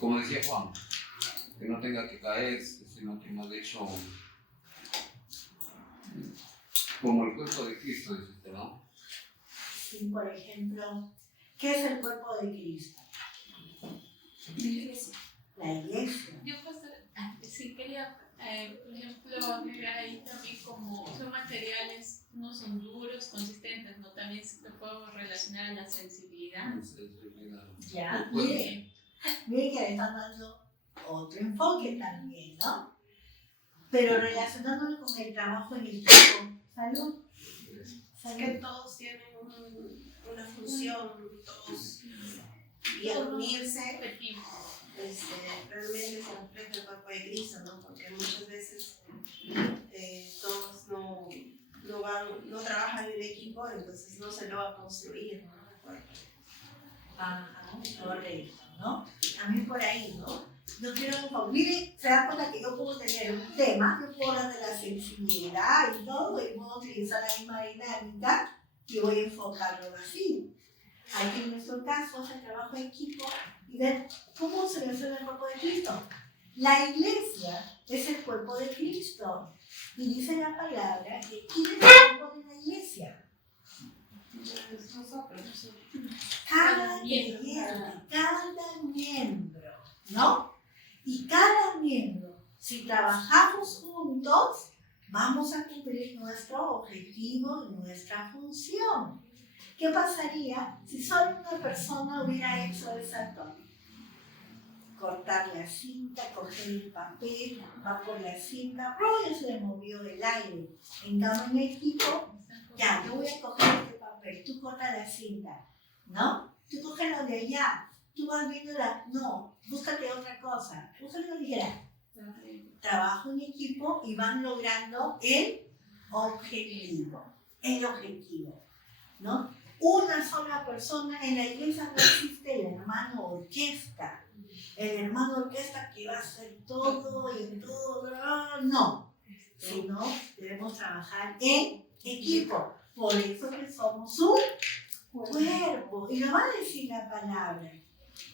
como decía Juan, que no tenga que caerse, sino que más de hecho, como el cuerpo de Cristo, dijiste, ¿no? Sí, por ejemplo, ¿qué es el cuerpo de Cristo? La iglesia. La iglesia. Yo, pastor, sí quería, por ejemplo, agregar ahí también como son materiales, no son duros, consistentes, ¿no? También se lo puedo relacionar a la sensibilidad. Ya, mire que le están dando otro enfoque también, ¿no? Pero relacionándolo con el trabajo en equipo. ¿Salud? Es que todos tienen una función, todos, y al unirse, realmente se refleja el cuerpo de Cristo, ¿no? Porque muchas veces todos no trabajan en equipo, entonces no se lo va a construir, ¿no? El cuerpo. Ajá, correcto, ¿no? También por ahí, ¿no? Yo quiero, mire, se da cuenta que yo puedo tener un tema, yo puedo hablar de la sensibilidad y todo, y puedo utilizar la misma dinámica y voy a enfocarlo así. Hay que en nuestro caso hacer trabajo en equipo y ver cómo se relaciona el cuerpo de Cristo. La iglesia es el cuerpo de Cristo y dice la palabra que ¿quién es el cuerpo de la iglesia? Cada creyente, cada miembro, ¿no? Y cada miembro, si trabajamos juntos, vamos a cumplir nuestro objetivo y nuestra función. ¿Qué pasaría si solo una persona hubiera hecho esa toma? Cortar la cinta, coger el papel, va por la cinta, ¡oh! Ya se le movió el aire. En cambio, en equipo, ya, yo voy a coger este papel, tú cortas la cinta, ¿no? Tú coges lo de allá, tú vas viendo no, búscate otra cosa, búscate lo ligera. Trabajo en equipo y van logrando el objetivo, ¿no? Una sola persona, en la iglesia no existe el hermano orquesta, que va a hacer todo y todo, no, sino debemos trabajar en equipo, por eso que somos un cuerpo, y lo va a decir la palabra,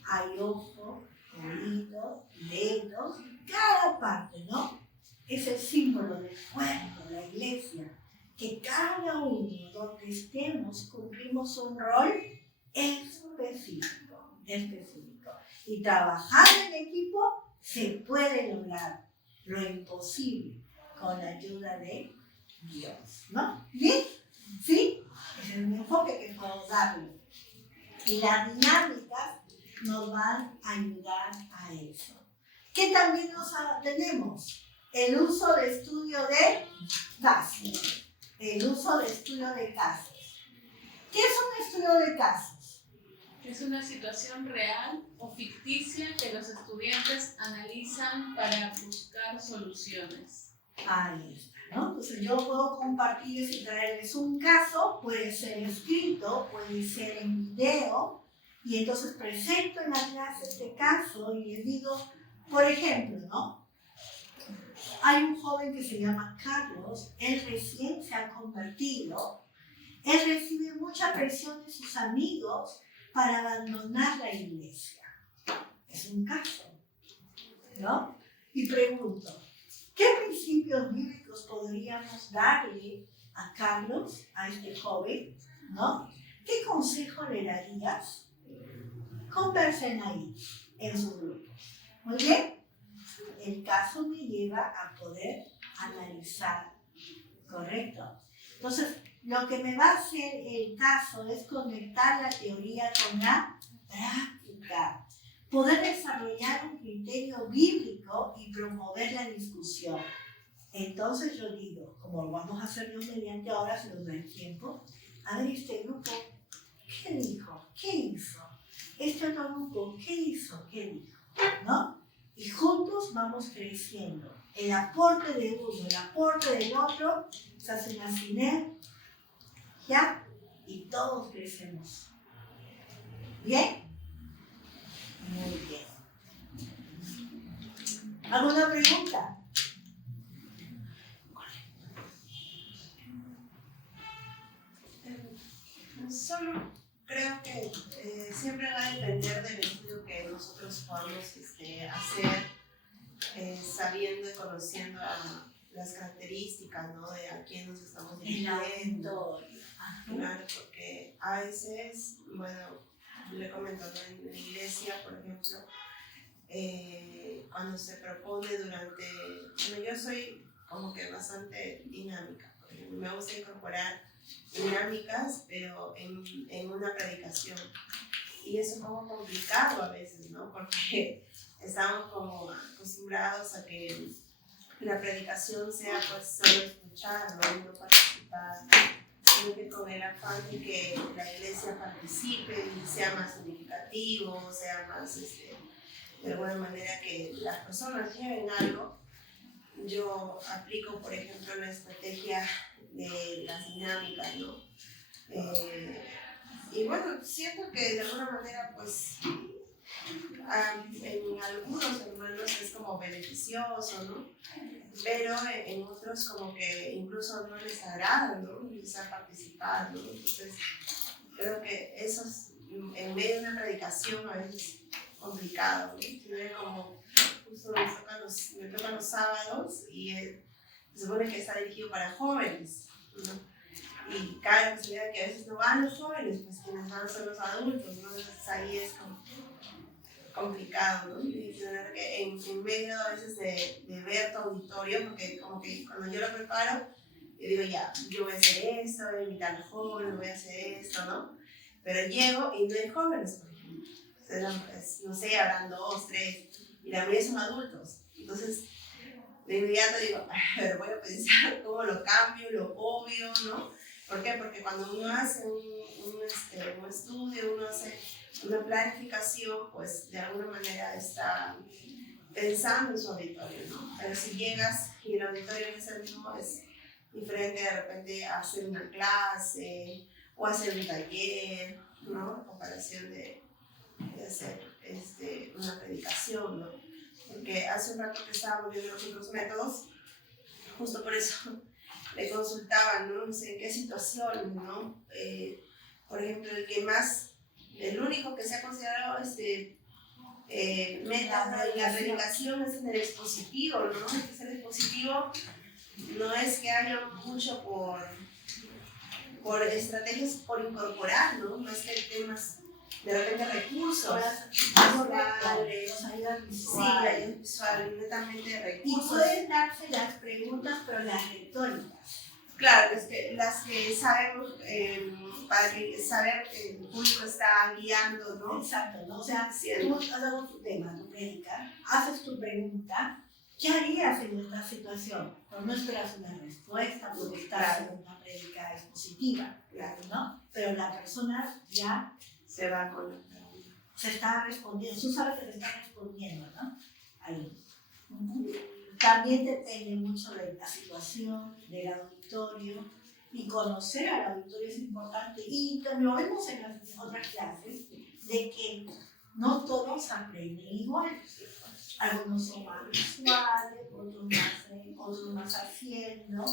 hay ojo, oído, dedos, cada parte, ¿no? Es el símbolo del cuerpo, la iglesia, que cada uno donde estemos cumplimos un rol específico. Y trabajando en equipo se puede lograr lo imposible con la ayuda de Dios, ¿no? ¿Bien? ¿Sí? Ese es mi enfoque que puedo darle. Y las dinámicas nos van a ayudar a eso. ¿Qué también tenemos? El uso de estudio de casos. ¿Qué es un estudio de casos? Es una situación real o ficticia que los estudiantes analizan para buscar soluciones. Ahí está, ¿no? Entonces yo puedo compartirles y traerles un caso, puede ser escrito, puede ser en video, y entonces presento en la clase este caso y les digo, por ejemplo, ¿no? Hay un joven que se llama Carlos, él recién se ha convertido, él recibe mucha presión de sus amigos para abandonar la iglesia. Es un caso, ¿no? Y pregunto, ¿qué principios bíblicos nosotros podríamos darle a Carlos, a este joven, ¿no? ¿Qué consejo le darías? Conversen ahí, en su grupo. Muy bien. El caso me lleva a poder analizar, ¿correcto? Entonces, lo que me va a hacer el caso es conectar la teoría con la práctica, poder desarrollar un criterio bíblico y promover la discusión. Entonces yo digo, como vamos a hacerlo mediante ahora, se nos da el tiempo, a ver este grupo, ¿qué dijo? ¿Qué hizo? Este otro grupo, ¿qué hizo? ¿Qué dijo? ¿No? Y juntos vamos creciendo. El aporte de uno, el aporte del otro, se hace una sinergia y todos crecemos. ¿Bien? Muy bien. ¿Alguna pregunta? Solo creo que siempre va a depender del estudio que nosotros podamos hacer, sabiendo y conociendo las características, ¿no? De a quién nos estamos dirigiendo. Claro, porque a veces, bueno, le comento, ¿no? En la iglesia, por ejemplo, cuando se propone durante, bueno, yo soy como que bastante dinámica, por ejemplo, me gusta incorporar dinámicas, pero en una predicación. Y es un poco complicado a veces, ¿no? Porque estamos como acostumbrados a que la predicación sea pues solo escuchar, ¿no? Y no participar, sino que con el afán de que la iglesia participe y sea más significativo, sea más, de alguna manera que las personas lleven algo. Yo aplico, por ejemplo, la estrategia de las dinámicas, ¿no? Y bueno, siento que de alguna manera, pues, en algunos hermanos es como beneficioso, ¿no? Pero en otros como que incluso no les agrada, ¿no? Empezar a participar, ¿no? Entonces, creo que eso es, en medio de una predicación a veces es complicado, ¿no? Tiene como, justo me tocan los sábados y se supone que está dirigido para jóvenes, ¿no? Y cabe la posibilidad que a veces no van los jóvenes, pues quienes van son los adultos, ¿no? Entonces ahí es como complicado, ¿no? Y tener que en medio a veces de ver tu auditorio, porque como que cuando yo lo preparo, yo digo ya, yo voy a hacer esto, voy a invitar a los jóvenes, voy a hacer esto, ¿no? Pero llego y no hay jóvenes, por ejemplo. Entonces, no sé, habrán 2, 3, y la mayoría son adultos. Entonces, de inmediato digo, a ver, voy a pensar cómo lo cambio, lo obvio, ¿no? ¿Por qué? Porque cuando uno hace un estudio, uno hace una planificación, pues de alguna manera está pensando en su auditorio, ¿no? Pero si llegas y el auditorio no es el mismo, es diferente de repente a hacer una clase o hacer un taller, ¿no? A comparación de hacer una predicación, ¿no? Porque hace un rato que estábamos viendo los otros métodos, justo por eso le consultaban, ¿no? No sé en qué situación, ¿no? Por ejemplo, el único que se ha considerado método en la predicación es en el expositivo, ¿no? Entonces el expositivo no es que haya mucho por estrategias por incorporar, ¿no? No es que temas de repente recursos visuales, sí, la ayuda visual, netamente recursos. Y pueden darse las preguntas, pero las retóricas. Claro, las que sabemos, para que saber que el público está guiando, ¿no? Exacto, ¿no? O sea, tú has dado tu tema, tu prédica, haces tu pregunta, ¿qué harías en esta situación? Pero no esperas una respuesta porque estás en una prédica expositiva, claro, ¿no? Pero la persona ya se va con la pregunta. Se está respondiendo, tú sabes que te está respondiendo, ¿no? Ahí. También depende mucho de la situación, del auditorio, y conocer al auditorio es importante. Y lo vemos en las otras clases, de que no todos aprenden igual. Algunos son más visuales, otros más haciendo,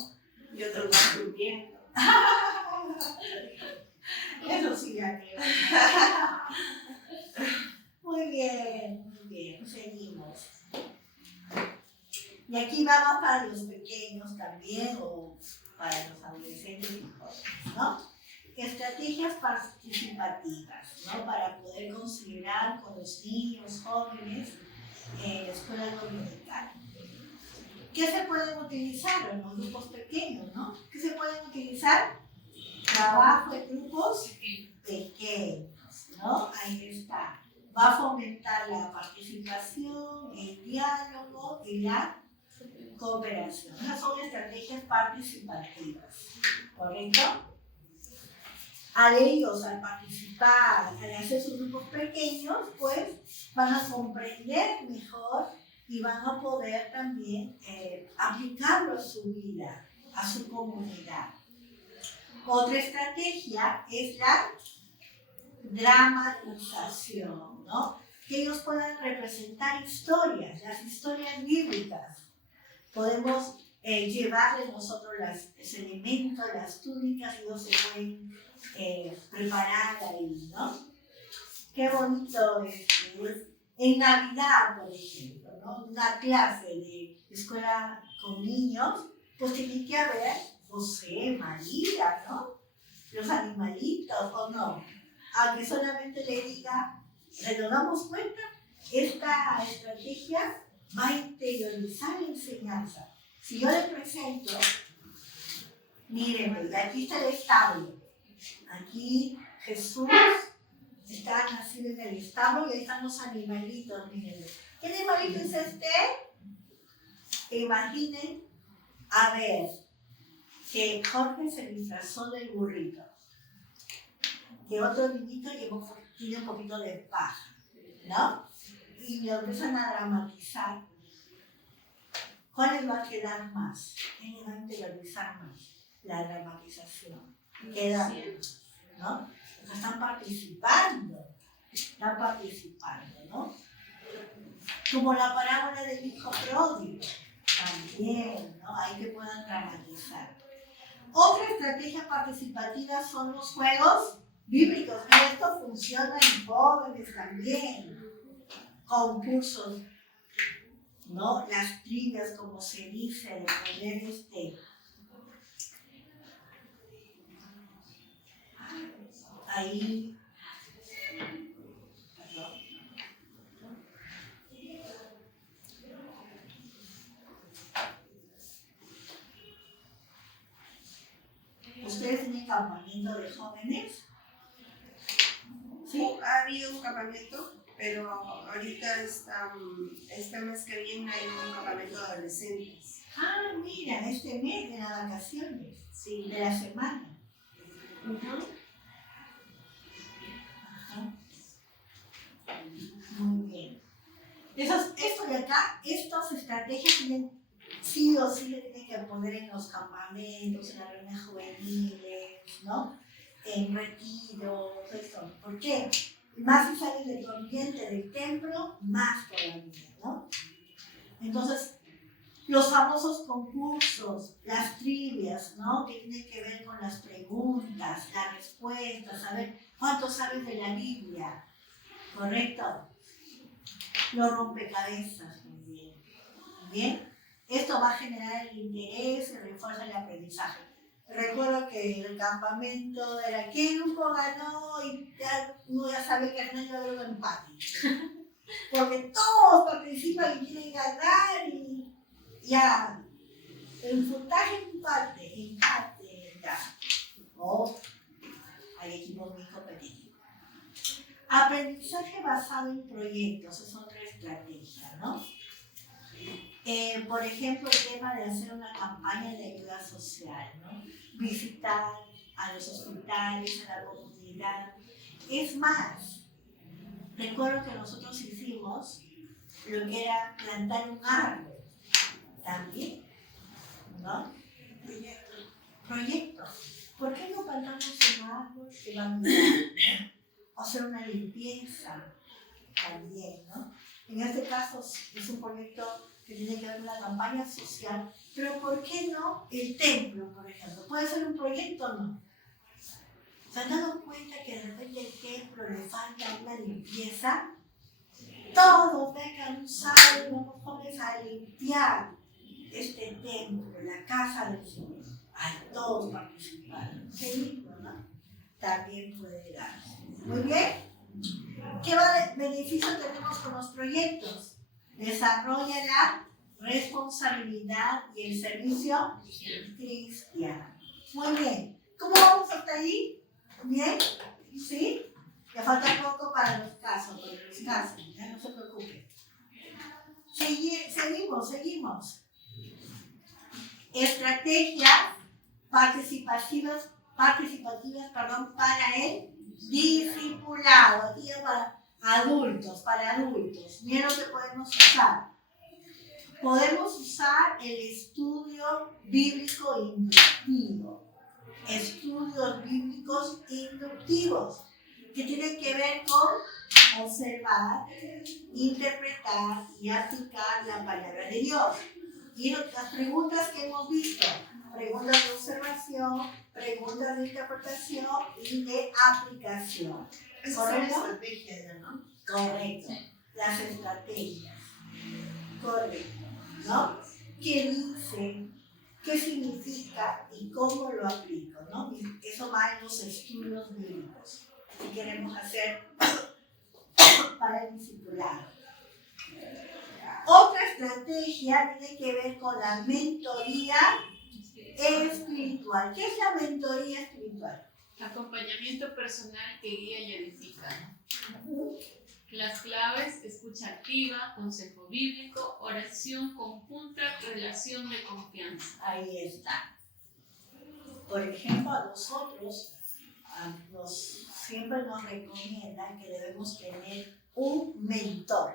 y otros más durmiendo. Eso sí, ya que muy bien, seguimos. Y aquí vamos para los pequeños también, o para los adolescentes y jóvenes, ¿no? Estrategias participativas, ¿no? Para poder considerar con los niños, jóvenes, en la escuela dominical. ¿Qué se pueden utilizar en los grupos pequeños, no? ¿Qué se pueden utilizar? Trabajo en grupos pequeños, ¿no? Ahí está. Va a fomentar la participación, el diálogo y la cooperación. Esas son estrategias participativas, ¿correcto? A ellos, al participar, al hacer sus grupos pequeños, pues van a comprender mejor y van a poder también aplicarlo a su vida, a su comunidad. Otra estrategia es la dramatización, ¿no? Que ellos puedan representar historias, las historias bíblicas. Podemos llevarles nosotros los elementos, las túnicas, y ellos se pueden preparar ahí, ¿no? Qué bonito es. En Navidad, por ejemplo, ¿no? Una clase de escuela con niños, pues tiene que haber José, María, ¿no? Los animalitos, ¿o no? Aunque solamente le diga, ¿nos damos cuenta? Esta estrategia va a interiorizar la enseñanza. Si yo le presento, mírenme, aquí está el establo. Aquí Jesús está nacido en el establo y ahí están los animalitos, mírenme. ¿Qué animalito es este? Imaginen, a ver, que Jorge se disfrazó del burrito, que otro niñito tiene un poquito de paja, ¿no? Y lo empiezan a dramatizar. ¿Cuál les va a quedar más? ¿Quién les va a interiorizar más? La dramatización. Queda, ¿no? Están participando, ¿no? Como la parábola del hijo pródigo, también, ¿no? Ahí que puedan dramatizar. Otra estrategia participativa son los juegos bíblicos, y esto funciona en jóvenes también. Concursos, ¿no? Las trivias, como se dice, de poner ahí, perdón. ¿Ustedes tienen campamento de jóvenes? ¿Sí? Ha habido un campamento, pero ahorita este mes que viene hay un campamento de adolescentes. Ah, mira, este mes de las vacaciones, Sí. de la semana. Ajá. Muy bien. Esto de acá, estas estrategias tienen, sí o sí le tienen que poner en los campamentos, en las reuniones juveniles, ¿no? En retiros, esto. ¿Por qué? Más si salen del ambiente del templo, más todavía, ¿no? Entonces, los famosos concursos, las trivias, ¿no? Que tienen que ver con las preguntas, las respuestas, saber cuánto sabes de la Biblia, ¿correcto? Los rompecabezas, muy bien. ¿Bien? Esto va a generar el interés y refuerza el aprendizaje. Recuerdo que el campamento era ¿qué grupo ganó? Y uno ya sabe que al final iba a haber un empate. Porque todos participan y quieren ganar y ya. El puntaje empate, ya. O hay equipos muy competitivos. Aprendizaje basado en proyectos, es otra estrategia, ¿no? Por ejemplo, el tema de hacer una campaña de ayuda social, ¿no? Visitar a los hospitales, a la comunidad. Es más, recuerdo que nosotros hicimos lo que era plantar un árbol, también, ¿no? Proyecto. ¿Por qué no plantamos un árbol que va a ayudar? O hacer una limpieza también, ¿no? En este caso es un proyecto que tiene que ver con la campaña social, pero ¿por qué no el templo, por ejemplo? ¿Puede ser un proyecto o no? ¿Se han dado cuenta que de repente el templo le falta una limpieza? Todos vengan un sábado y nos pones a limpiar. este templo, la casa del Señor, a todos participar. Qué lindo, ¿no? También puede darse. Muy bien. ¿Qué beneficio tenemos con los proyectos? Desarrolla la responsabilidad y el servicio cristiano. Muy bien. ¿Cómo vamos hasta ahí? ¿Bien? ¿Sí? Ya falta poco para los casos, ya no se preocupen. Seguimos. Estrategias participativas, para el discipulado. Aquí ya para adultos. Miren lo que podemos usar. Podemos usar el estudio bíblico inductivo. Estudios bíblicos inductivos, que tienen que ver con observar, interpretar y aplicar la palabra de Dios. Y las preguntas que hemos visto, preguntas de observación, preguntas de interpretación y de aplicación. Esa es una estrategia, ¿no? Correcto. Las estrategias. Correcto. ¿No? ¿Qué dice? ¿Qué significa y cómo lo aplico? ¿No? Y eso va en los estudios bíblicos que queremos hacer para el discipulado. Otra estrategia tiene que ver con la mentoría espiritual. ¿Qué es la mentoría espiritual? Acompañamiento personal que guía y edifica. Las claves: escucha activa, consejo bíblico, oración conjunta, relación de confianza. Ahí está. Por ejemplo, a nosotros siempre nos recomiendan que debemos tener un mentor.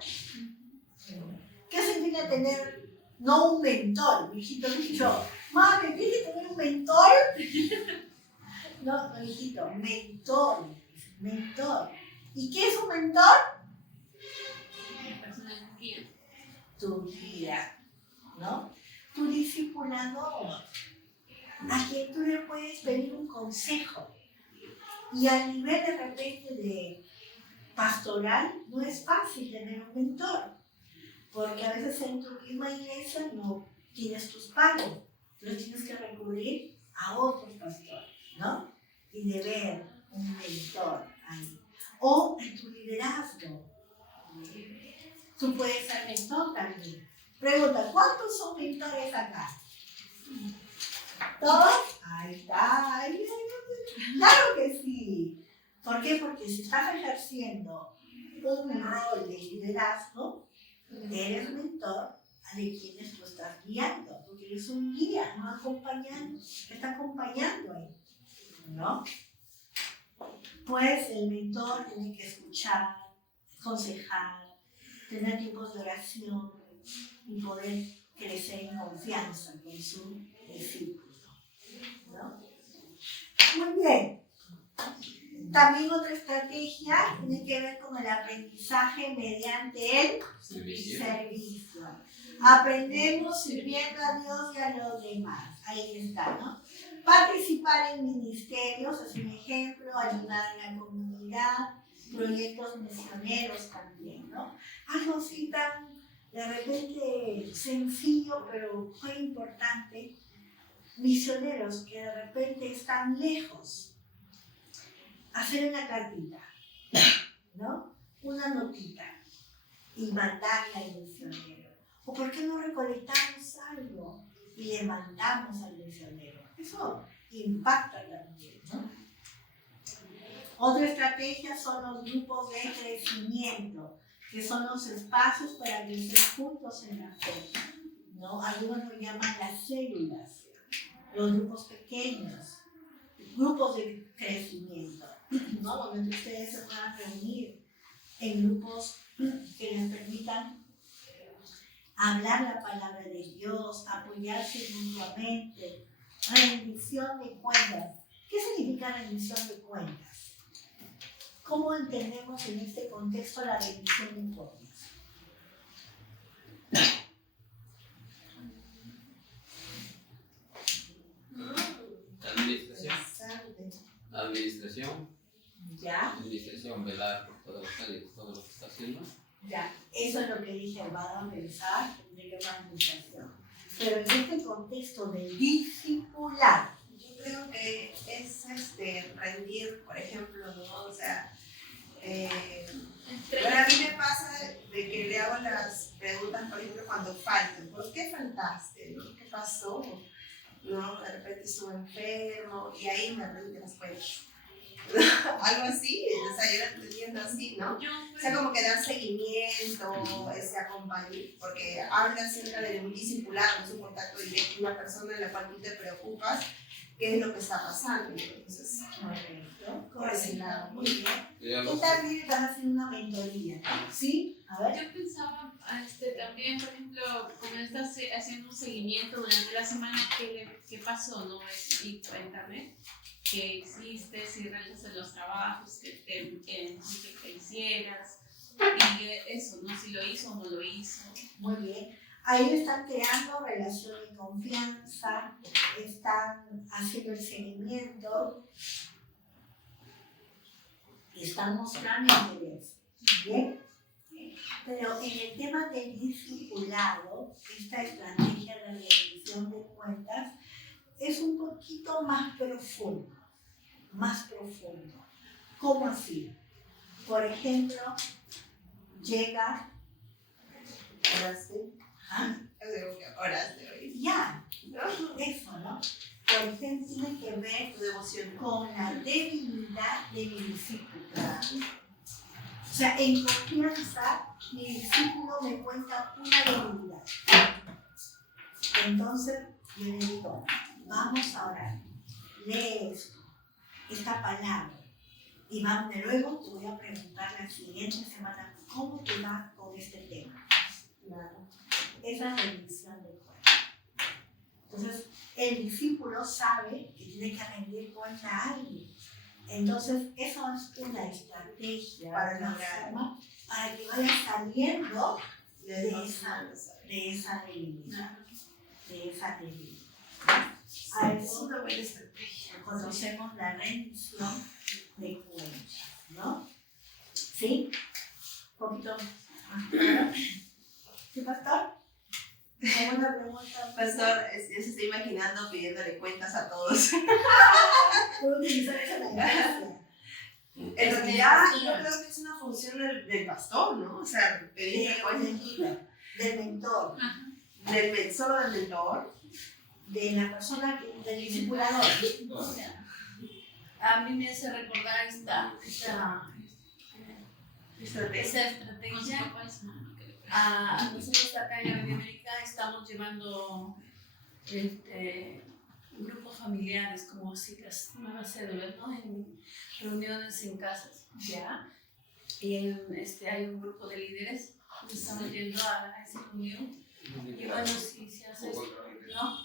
¿Qué significa tener, no un mentor? Mi hijito dicho, mami, ¿tienes que tener un mentor? No, hijito, mentor. ¿Y qué es un mentor? La persona guía. Tu guía, ¿no? Tu discipulador, a quien tú le puedes pedir un consejo. Y a nivel de repente de pastoral, no es fácil tener un mentor, porque a veces en tu misma iglesia no tienes tus padres, entonces tienes que recurrir a otros pastores, ¿no? Y de ver un mentor ahí. O en tu liderazgo. Tú puedes ser mentor también. Pregunta, ¿cuántos son mentores acá? ¿Todos? Ahí está. Claro que sí. ¿Por qué? Porque si estás ejerciendo un rol de liderazgo, eres mentor de quienes tú estás guiando, porque eres un guía, no acompañando, te está acompañando ahí, ¿no? Pues el mentor tiene que escuchar, aconsejar, tener tiempos de oración y poder crecer en confianza con su discípulo, ¿no? Muy bien. También otra estrategia tiene que ver con el aprendizaje mediante el servicio. Aprendemos sirviendo a Dios y a los demás. Ahí está, ¿no? Participar en ministerios es un ejemplo, ayudar a la comunidad, proyectos misioneros también, ¿no? Algo así tan de repente sencillo, pero muy importante. Misioneros que de repente están lejos. Hacer una cartita, ¿no? Una notita y mandarla al misionero. ¿O por qué no recolectamos algo y le mandamos al misionero? Eso impacta también, ¿no? Otra estrategia son los grupos de crecimiento, que son los espacios para crecer juntos en la fe, ¿no? Algunos lo llaman las células, los grupos pequeños, grupos de crecimiento, ¿no? Donde ustedes se puedan reunir en grupos que les permitan hablar la palabra de Dios, apoyarse mutuamente, rendición de cuentas. ¿Qué significa rendición de cuentas? ¿Cómo entendemos en este contexto la rendición de cuentas? Administración. ¿Ya? Administración, velar por todo lo que está haciendo. Ya, eso es lo que dije, van a pensar de qué administración. Pero en este contexto del discipular, Yo creo que es rendir, por ejemplo, ¿no? O sea, bueno, a mí me pasa de que le hago las preguntas, por ejemplo, cuando faltan. ¿Por qué faltaste? ¿No? ¿Qué pasó? ¿No? De repente estuve enfermo y ahí me rinde las cuentas. Algo así, o sea, yo lo entendiendo así, ¿no? O sea, como que dar seguimiento, acompañar, porque habla acerca de un discipulado, es un contacto directo, una persona en la cual tú te preocupas, qué es lo que está pasando. Entonces, correcto, por ese lado. muy bien. Ya Tú lo- también estás haciendo una mentoría, ¿sí? A ver. Yo pensaba también, por ejemplo, como estás haciendo un seguimiento durante la semana, ¿qué pasó? ¿No? Y cuéntame qué hiciste, si realizaste los trabajos que te hicieras, y eso, ¿no? Si lo hizo o no lo hizo. Muy bien. Ahí están creando relación de confianza, están haciendo el seguimiento, están mostrando interés. ¿Bien? Pero en el tema del discipulado, esta estrategia de rendición de cuentas es un poquito más profundo. Más profundo. ¿Cómo así? Por ejemplo, llega, horas de hoy, ya, ¿no? eso, ¿no? Por ejemplo, tiene que ver Tu devoción. con la debilidad de mi discípulo. O sea, en confianza, mi discípulo me cuenta una debilidad. Entonces, yo le digo, vamos a orar, lee esto, esta palabra, y luego te voy a preguntar la siguiente semana, ¿cómo te va con este tema? Claro. Esa rendición de cuentas. Entonces, el discípulo sabe que tiene que rendir cuenta a alguien. Entonces, eso es una estrategia Para una lograr. forma para que vaya saliendo de De esa debilidad. De esa debilidad. Ah, es una buena estrategia. Conocemos la rendición de cuentas, ¿no? ¿Sí? Un poquito más claro. ¿Sí, pastor? ¿Tengo una pregunta? Pastor, ya se está imaginando pidiéndole cuentas a todos. ¿Puedo utilizar esa gracia? En realidad, yo creo que es una función del pastor, ¿no? O sea, pedirle cuentas Del mentor, solo del mentor. de la persona, del discipulador. A mí me hace recordar esta estrategia. Nosotros acá en la Media América estamos llevando grupos familiares, como así las nuevas cédulas, ¿no? En reuniones en casas, ¿ya? Y hay un grupo de líderes que estamos yendo a esa reunión. Y bueno, si se hace esto, ¿no?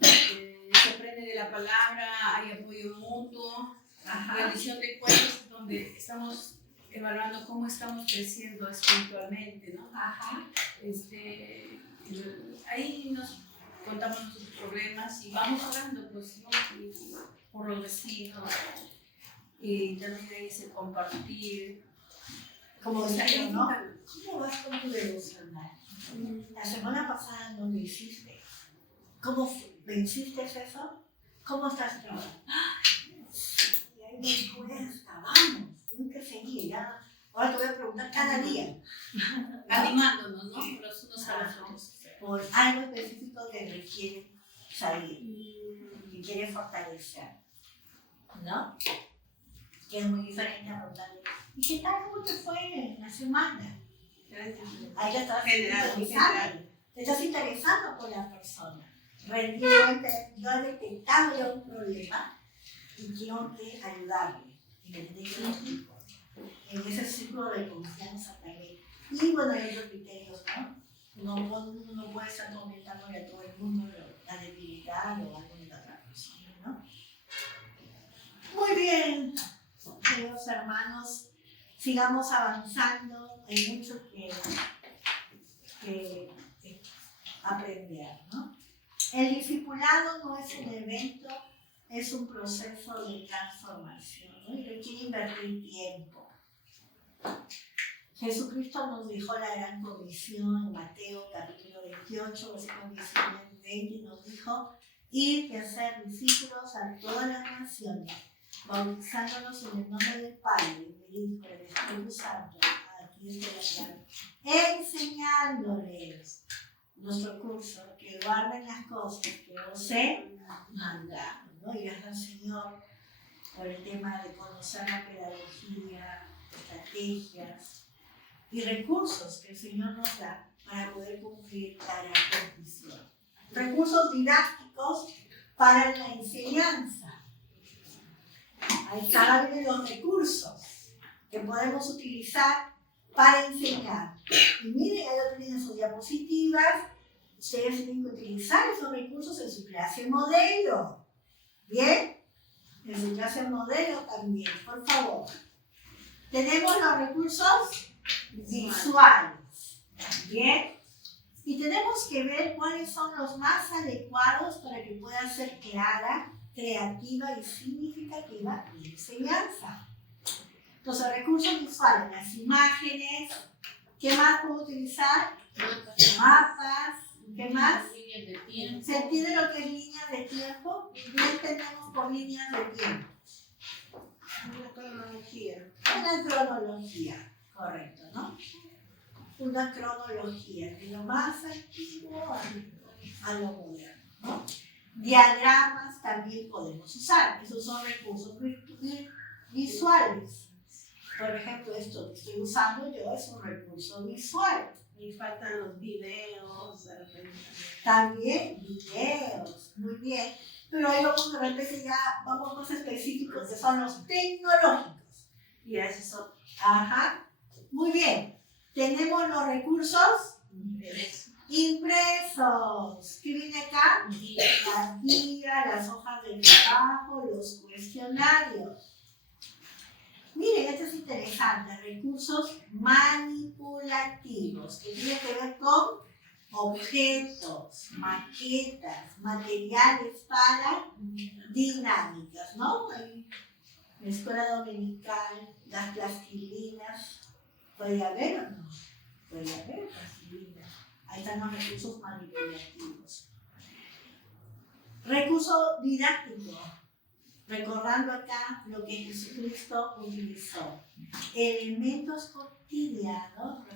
Se aprende de la palabra, hay apoyo mutuo, rendición de cuentas, donde estamos evaluando cómo estamos creciendo espiritualmente, ¿no? Ahí nos contamos nuestros problemas y vamos orando, pues, ¿no? Y por los vecinos, y también ahí se compartir. Como O sea, decía, ¿no? ¿Cómo vas con tu devocional? La semana pasada no lo hiciste. ¿Cómo venciste eso? ¿Cómo estás trabajando? Y ahí me cuesta, vamos, tengo que seguir. Ya. Ahora te voy a preguntar cada día. Animándonos, ¿no? Los unos a los otros. Por algo específico que requiere salir, que quiere fortalecer. ¿No? Que es muy diferente a preguntarle, ¿y qué tal cómo te fue en la semana? Ahí ya estás interesando. Te estás interesando por la persona. Realmente yo he detectado ya un problema y quiero ayudarle. Y me tiene que dar en ese círculo de confianza también. Y bueno, hay otros criterios, ¿no? Uno no puede estar comentándole a todo el mundo la debilidad o algo de la otra persona, ¿no? Muy bien, queridos hermanos, sigamos avanzando. Hay mucho que aprender, ¿no? El discipulado no es un evento, es un proceso de transformación, ¿no? Y requiere invertir tiempo. Jesucristo nos dejó la gran comisión en Mateo capítulo 28, versículos 19 y 20, nos dijo: ir y hacer discípulos a todas las naciones, bautizándolos en el nombre del Padre, del Hijo y del Espíritu Santo, aquí está la clave, enseñándoles nuestro curso, que guarden las cosas que os he mandado, ¿no? Y gracias al Señor por el tema de conocer la pedagogía, estrategias y recursos que el Señor nos da para poder cumplir la gran comisión. Recursos didácticos para la enseñanza. Ahí cada vez los recursos que podemos utilizar para enseñar. Y miren, ahí lo tienen en sus diapositivas. Ustedes tienen que utilizar esos recursos en su clase modelo. ¿Bien? En su clase modelo también, por favor. Tenemos los recursos visuales. ¿Bien? Y tenemos que ver cuáles son los más adecuados para que pueda ser clara, creativa y significativa la enseñanza. Entonces, recursos visuales, las imágenes. ¿Qué más puedo utilizar? Mapas. ¿Qué más? Líneas de tiempo. ¿Se entiende lo que es líneas de tiempo? ¿Qué entendemos por líneas de tiempo? Una cronología. Una cronología, correcto, ¿no? Una cronología, de lo más antiguo a lo moderno, ¿no? Diagramas también podemos usar, esos son recursos visuales. Por ejemplo, esto que estoy usando yo es un recurso visual. Y faltan los videos, de repente. También videos, muy bien. Pero ahí vamos de repente ya, vamos más específicos, que son los tecnológicos. Y esos son Ajá, muy bien. Tenemos los recursos impresos. ¿Qué viene acá? Las guías, las hojas de trabajo, los cuestionarios. Miren, esto es interesante. Recursos manipulativos, que tienen que ver con objetos, maquetas, materiales para dinámicas, ¿no? Hay la escuela dominical, las plastilinas. ¿Puede haber o no? Puede haber plastilinas. Ahí están los recursos manipulativos. Recurso didáctico. Recordando acá lo que Jesucristo utilizó. Elementos cotidianos,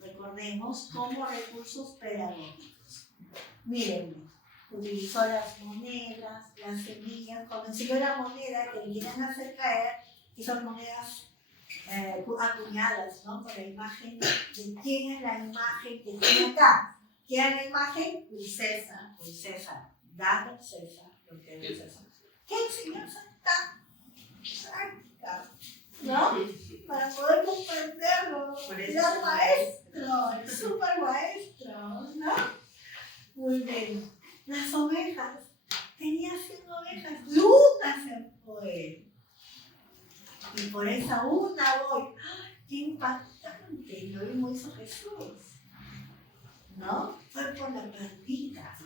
recordemos, como recursos pedagógicos. Miren, utilizó las monedas, las semillas. Cuando enseñó la moneda, que le quieran hacer caer, esas monedas acuñadas, ¿no? Por la imagen de quién es la imagen que tiene acá. ¿Quién es la imagen? César. César. Dame César, lo que es César. ¿Qué enseñanza tan práctica? ¿No? Para poder comprenderlo. El maestro, el super maestro, ¿no? Muy bien. Las ovejas. Tenía 100 ovejas. Y una se fue. Y por esa una voy. ¡Ay, qué impactante! Lo mismo hizo Jesús. ¿No? Fue por la perdida.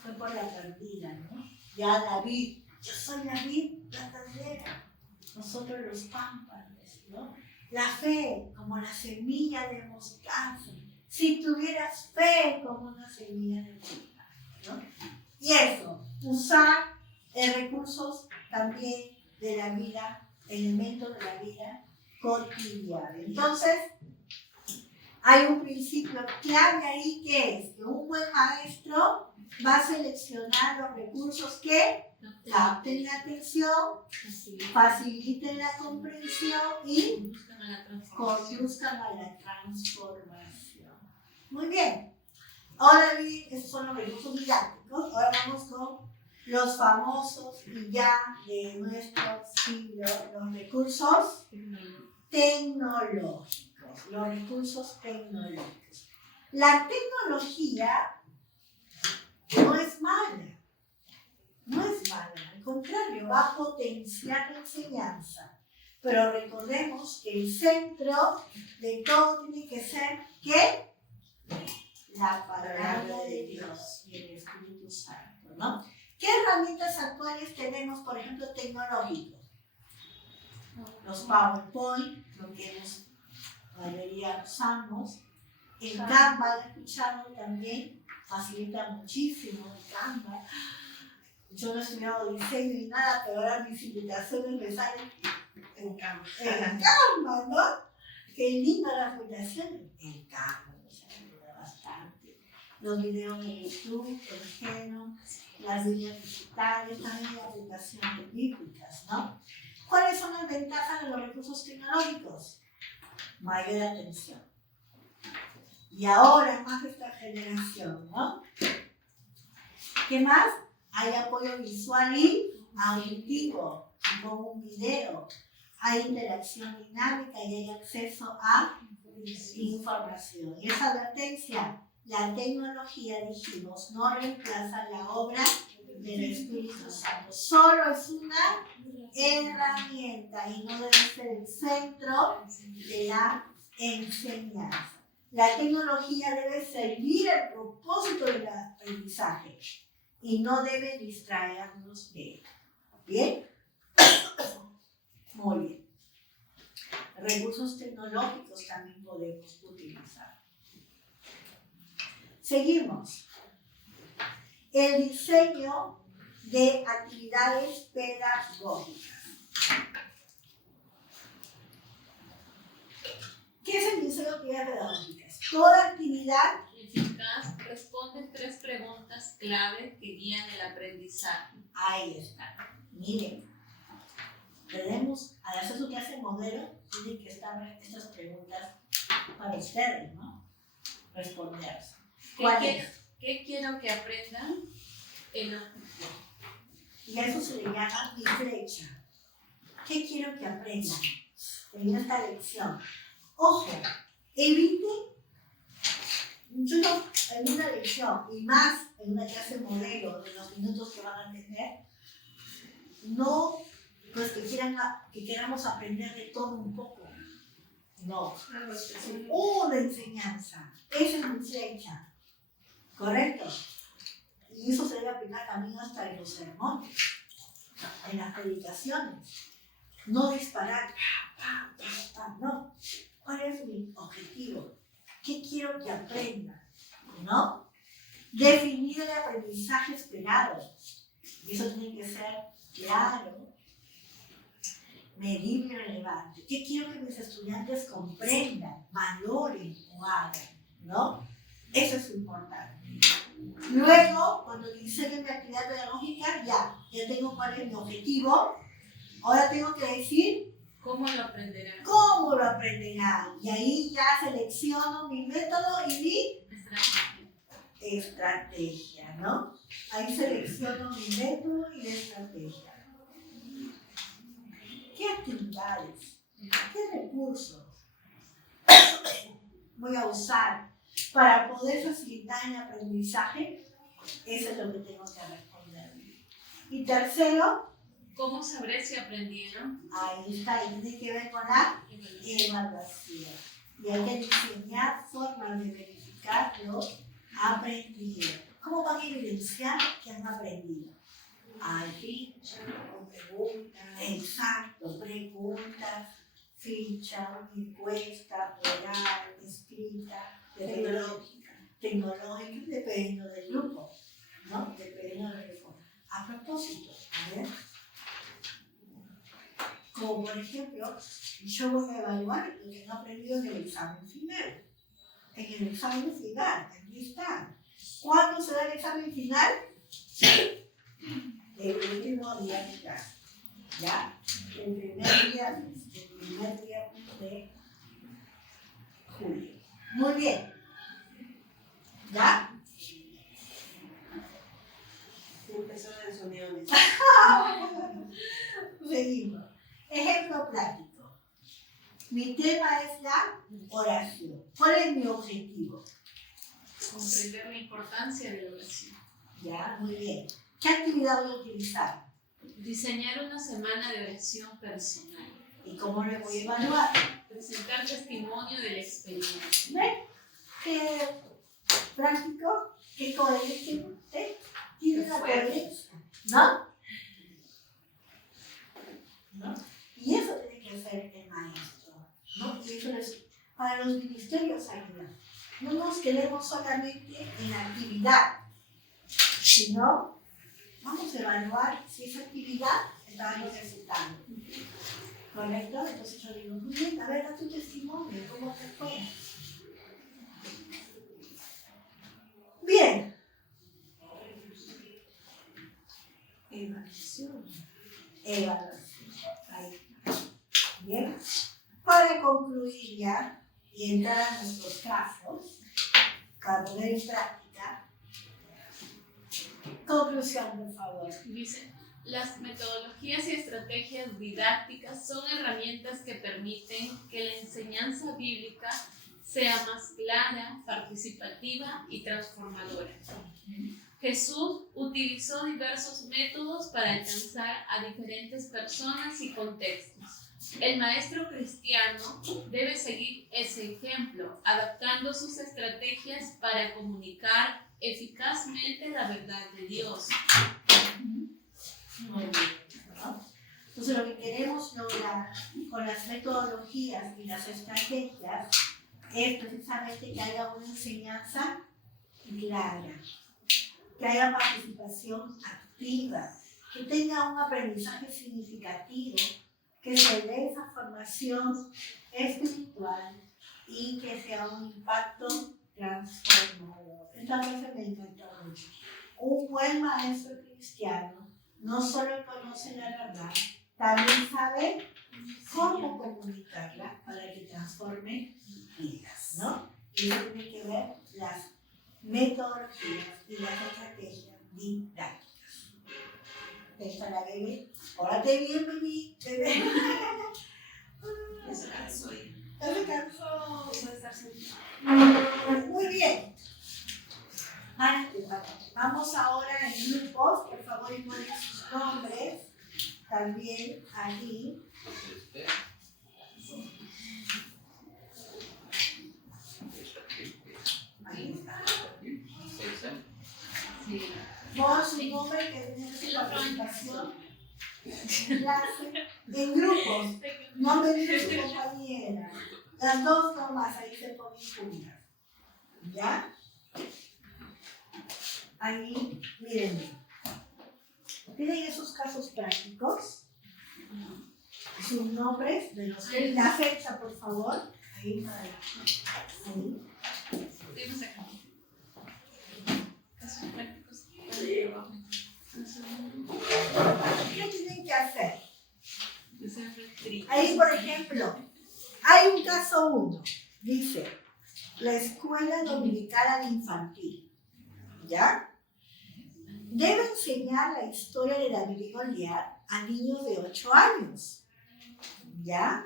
Fue por la perdida, ¿no? Ya la vid, yo soy la vid verdadera, nosotros los pámpanos, ¿no? La fe como la semilla de mostaza, si tuvieras fe como una semilla de mostaza, ¿no? Y eso, usar recursos también de la vida, elementos de la vida cotidiana. Entonces, hay un principio clave ahí que es que un buen maestro va a seleccionar los recursos que capten la atención, faciliten la comprensión y conduzcan a la transformación. Muy bien. Ahora bien, esos son los recursos didácticos. Ahora vamos con los famosos y ya de nuestro siglo, los recursos tecnológicos. Los recursos tecnológicos. La tecnología no es mala, al contrario, va a potenciar la enseñanza. Pero recordemos que el centro de todo tiene que ser ¿qué? La palabra de Dios y el Espíritu Santo, ¿no? ¿Qué herramientas actuales tenemos, por ejemplo, tecnológicos? Los PowerPoint, lo que hemos mayoría usamos. El Canva, lo he escuchado también, facilita muchísimo el Canva. Yo no he estudiado diseño ni nada, pero ahora mis invitaciones me salen en Canva, ¿no? Qué linda la fundación. El Canva nos ayuda bastante. Los videos de YouTube, por ejemplo, las líneas digitales, también hay aplicaciones bíblicas, ¿no? ¿Cuáles son las ventajas de los recursos tecnológicos? Mayor atención. Y ahora más esta generación, ¿no? ¿Qué más? Hay apoyo visual y auditivo, como un video. Hay interacción dinámica y hay acceso a información. Y esa advertencia, la tecnología, dijimos, no reemplaza la obra del Espíritu Santo. Solo es una herramienta y no debe ser el centro de la enseñanza. La tecnología debe servir el propósito del aprendizaje y no debe distraernos de él. ¿Bien? Muy bien. Recursos tecnológicos también podemos utilizar. Seguimos. El diseño de actividades pedagógicas. ¿Qué es el diseño de actividades pedagógicas? Toda actividad Eficaz responde 3 preguntas clave que guían el aprendizaje. ahí está. Miren, tenemos, al hacer su clase modelo, tienen que estar estas preguntas para ustedes, ¿no? Responderse. ¿Cuál es? ¿Qué quiero que aprendan? Y a eso se le llama mi flecha. ¿Qué quiero que aprendan en esta lección? Ojo, eviten, yo no, en una lección y más en una clase modelo de los minutos que van a tener, no pues que queramos aprender de todo un poco. No, una enseñanza. Esa es mi flecha. ¿Correcto? Y eso se debe aplicar también hasta en los sermones, en las predicaciones. No disparar, no. ¿Cuál es mi objetivo? ¿Qué quiero que aprendan? ¿No? Definir el aprendizaje esperado. Y eso tiene que ser claro, medible y relevante. ¿Qué quiero que mis estudiantes comprendan, valoren o hagan? ¿No? Eso es importante. Luego, cuando diseño mi actividad pedagógica, ya tengo cuál es mi objetivo. Ahora tengo que decir ¿Cómo lo aprenderán? ¿cómo lo aprenderán? Y ahí ya selecciono mi método y mi estrategia, ¿no? Ahí selecciono mi método y la estrategia. ¿Qué actividades? ¿Qué recursos voy a usar para poder facilitar el aprendizaje? Eso es lo que tengo que responder. Y tercero, ¿Cómo sabré si aprendieron? ahí está, y tiene que ver con la evaluación. Y hay que diseñar formas de verificar lo aprendido. ¿Cómo van a evidenciar que han aprendido? Ficha, con preguntas. Exacto, preguntas, ficha, encuesta, oral, escrita, tecnológica, dependiendo del grupo, ¿no? Dependiendo del grupo. A propósito, a ver. Como por ejemplo, yo voy a evaluar lo que no he aprendido en el examen final. En el examen final, aquí está. ¿Cuándo se da el examen final? El último día de clase. ¿Ya? El primer viernes de julio. Muy bien. ¿Ya? Empezaron las uniones. Seguimos. Ejemplo práctico. Mi tema es la oración. ¿Cuál es mi objetivo? Comprender la importancia de la oración. Ya, muy bien. ¿Qué actividad voy a utilizar? Diseñar una semana de oración personal. ¿Y cómo le voy a evaluar? Presentar testimonio de la experiencia. ¿Ven? ¿Qué práctico? ¿Qué coherente? Tiene la coherencia, ¿no? ¿No? Y eso tiene que hacer el maestro, ¿no? Y eso es para responsabilidad. No nos quedemos solamente en la actividad, sino vamos a evaluar si esa actividad está dando resultado. ¿Correcto? Entonces yo digo, muy bien, a ver, da tu testimonio, ¿cómo te fue? Bien. Evaluación. Ahí. Bien. Para concluir ya y entrar a nuestros casos, para poner en práctica, conclusión, por favor. Dice, las metodologías y estrategias didácticas son herramientas que permiten que la enseñanza bíblica sea más clara, participativa y transformadora. Jesús utilizó diversos métodos para alcanzar a diferentes personas y contextos. El maestro cristiano debe seguir ese ejemplo, adaptando sus estrategias para comunicar eficazmente la verdad de Dios. Muy bien, ¿no? Entonces lo que queremos lograr con las metodologías y las estrategias es precisamente que haya una enseñanza clara, que haya participación activa, que tenga un aprendizaje significativo, que se dé esa formación espiritual y que sea un impacto transformador. Esta frase me encantó mucho. Un buen maestro cristiano no solo conoce la verdad, también sabe cómo comunicarla para que transforme vidas, ¿no? Y eso tiene que ver las metodologías y las estrategias didácticas. Esta la bebé. Órate bien, bebé. Eso canso ya. ¿Ya se cansó? Eso de estar sentado. Muy bien. Vamos ahora en grupos, por favor, y ponen sus nombres también aquí. Ahí está. Sí. Pon su nombre que tiene que ser la presentación. Clase. En grupos. No me dice su compañera. Las dos nomás, ahí se ponen juntas. ¿Ya? Ahí, miren. Tienen esos casos prácticos. Sus nombres de los la fecha, por favor. Ahí para ahí. Tenemos acá. Casos prácticos. ¿Qué tienen que hacer? Ahí, Ahí, por ejemplo, hay un caso 1. Dice, la escuela dominical infantil. ¿Ya? Debe enseñar la historia de David y Goliat a niños de 8 años. ¿Ya?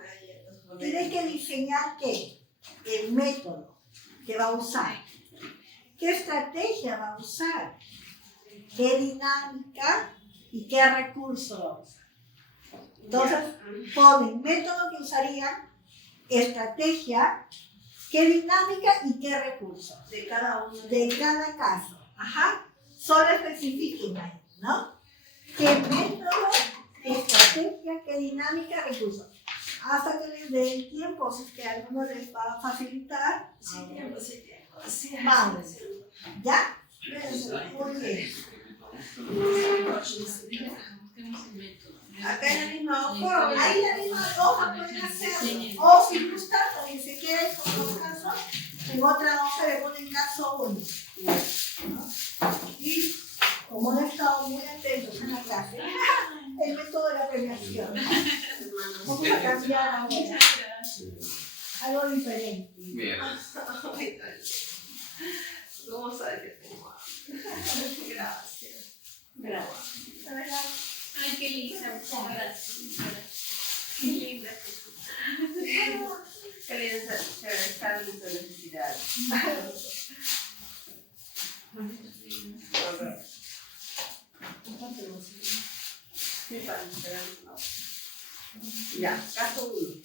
Tiene que diseñar ¿qué? El método que va a usar. ¿Qué estrategia va a usar? ¿Qué dinámica y qué recurso va a usar? Entonces, ponen método que usarían, estrategia, qué dinámica y qué recurso. De cada uno. De cada caso. Ajá. Solo especifiquen ahí, ¿no? ¿Qué método, qué estrategia, qué dinámica, recurso? Hasta que les dé el tiempo, si es que a alguno les va a facilitar. Sí, tiempo. Sí, vamos. ¿Ya? Muy bien. Acá en la misma hoja. Ahí la misma hoja pueden hacerlo. O si gustan, porque se quieren con los casos, en otra hoja le ponen caso 1. ¿No? Y como han estado muy atentos en la clase, el método de la premiación. Vamos a cambiar ahora. Algo diferente. Bien. ¿Cómo sabe que tengo hambre? Gracias. Gracias. ay, qué linda. Qué linda. Qué linda estar en sus necesidades. Ya, caso 1.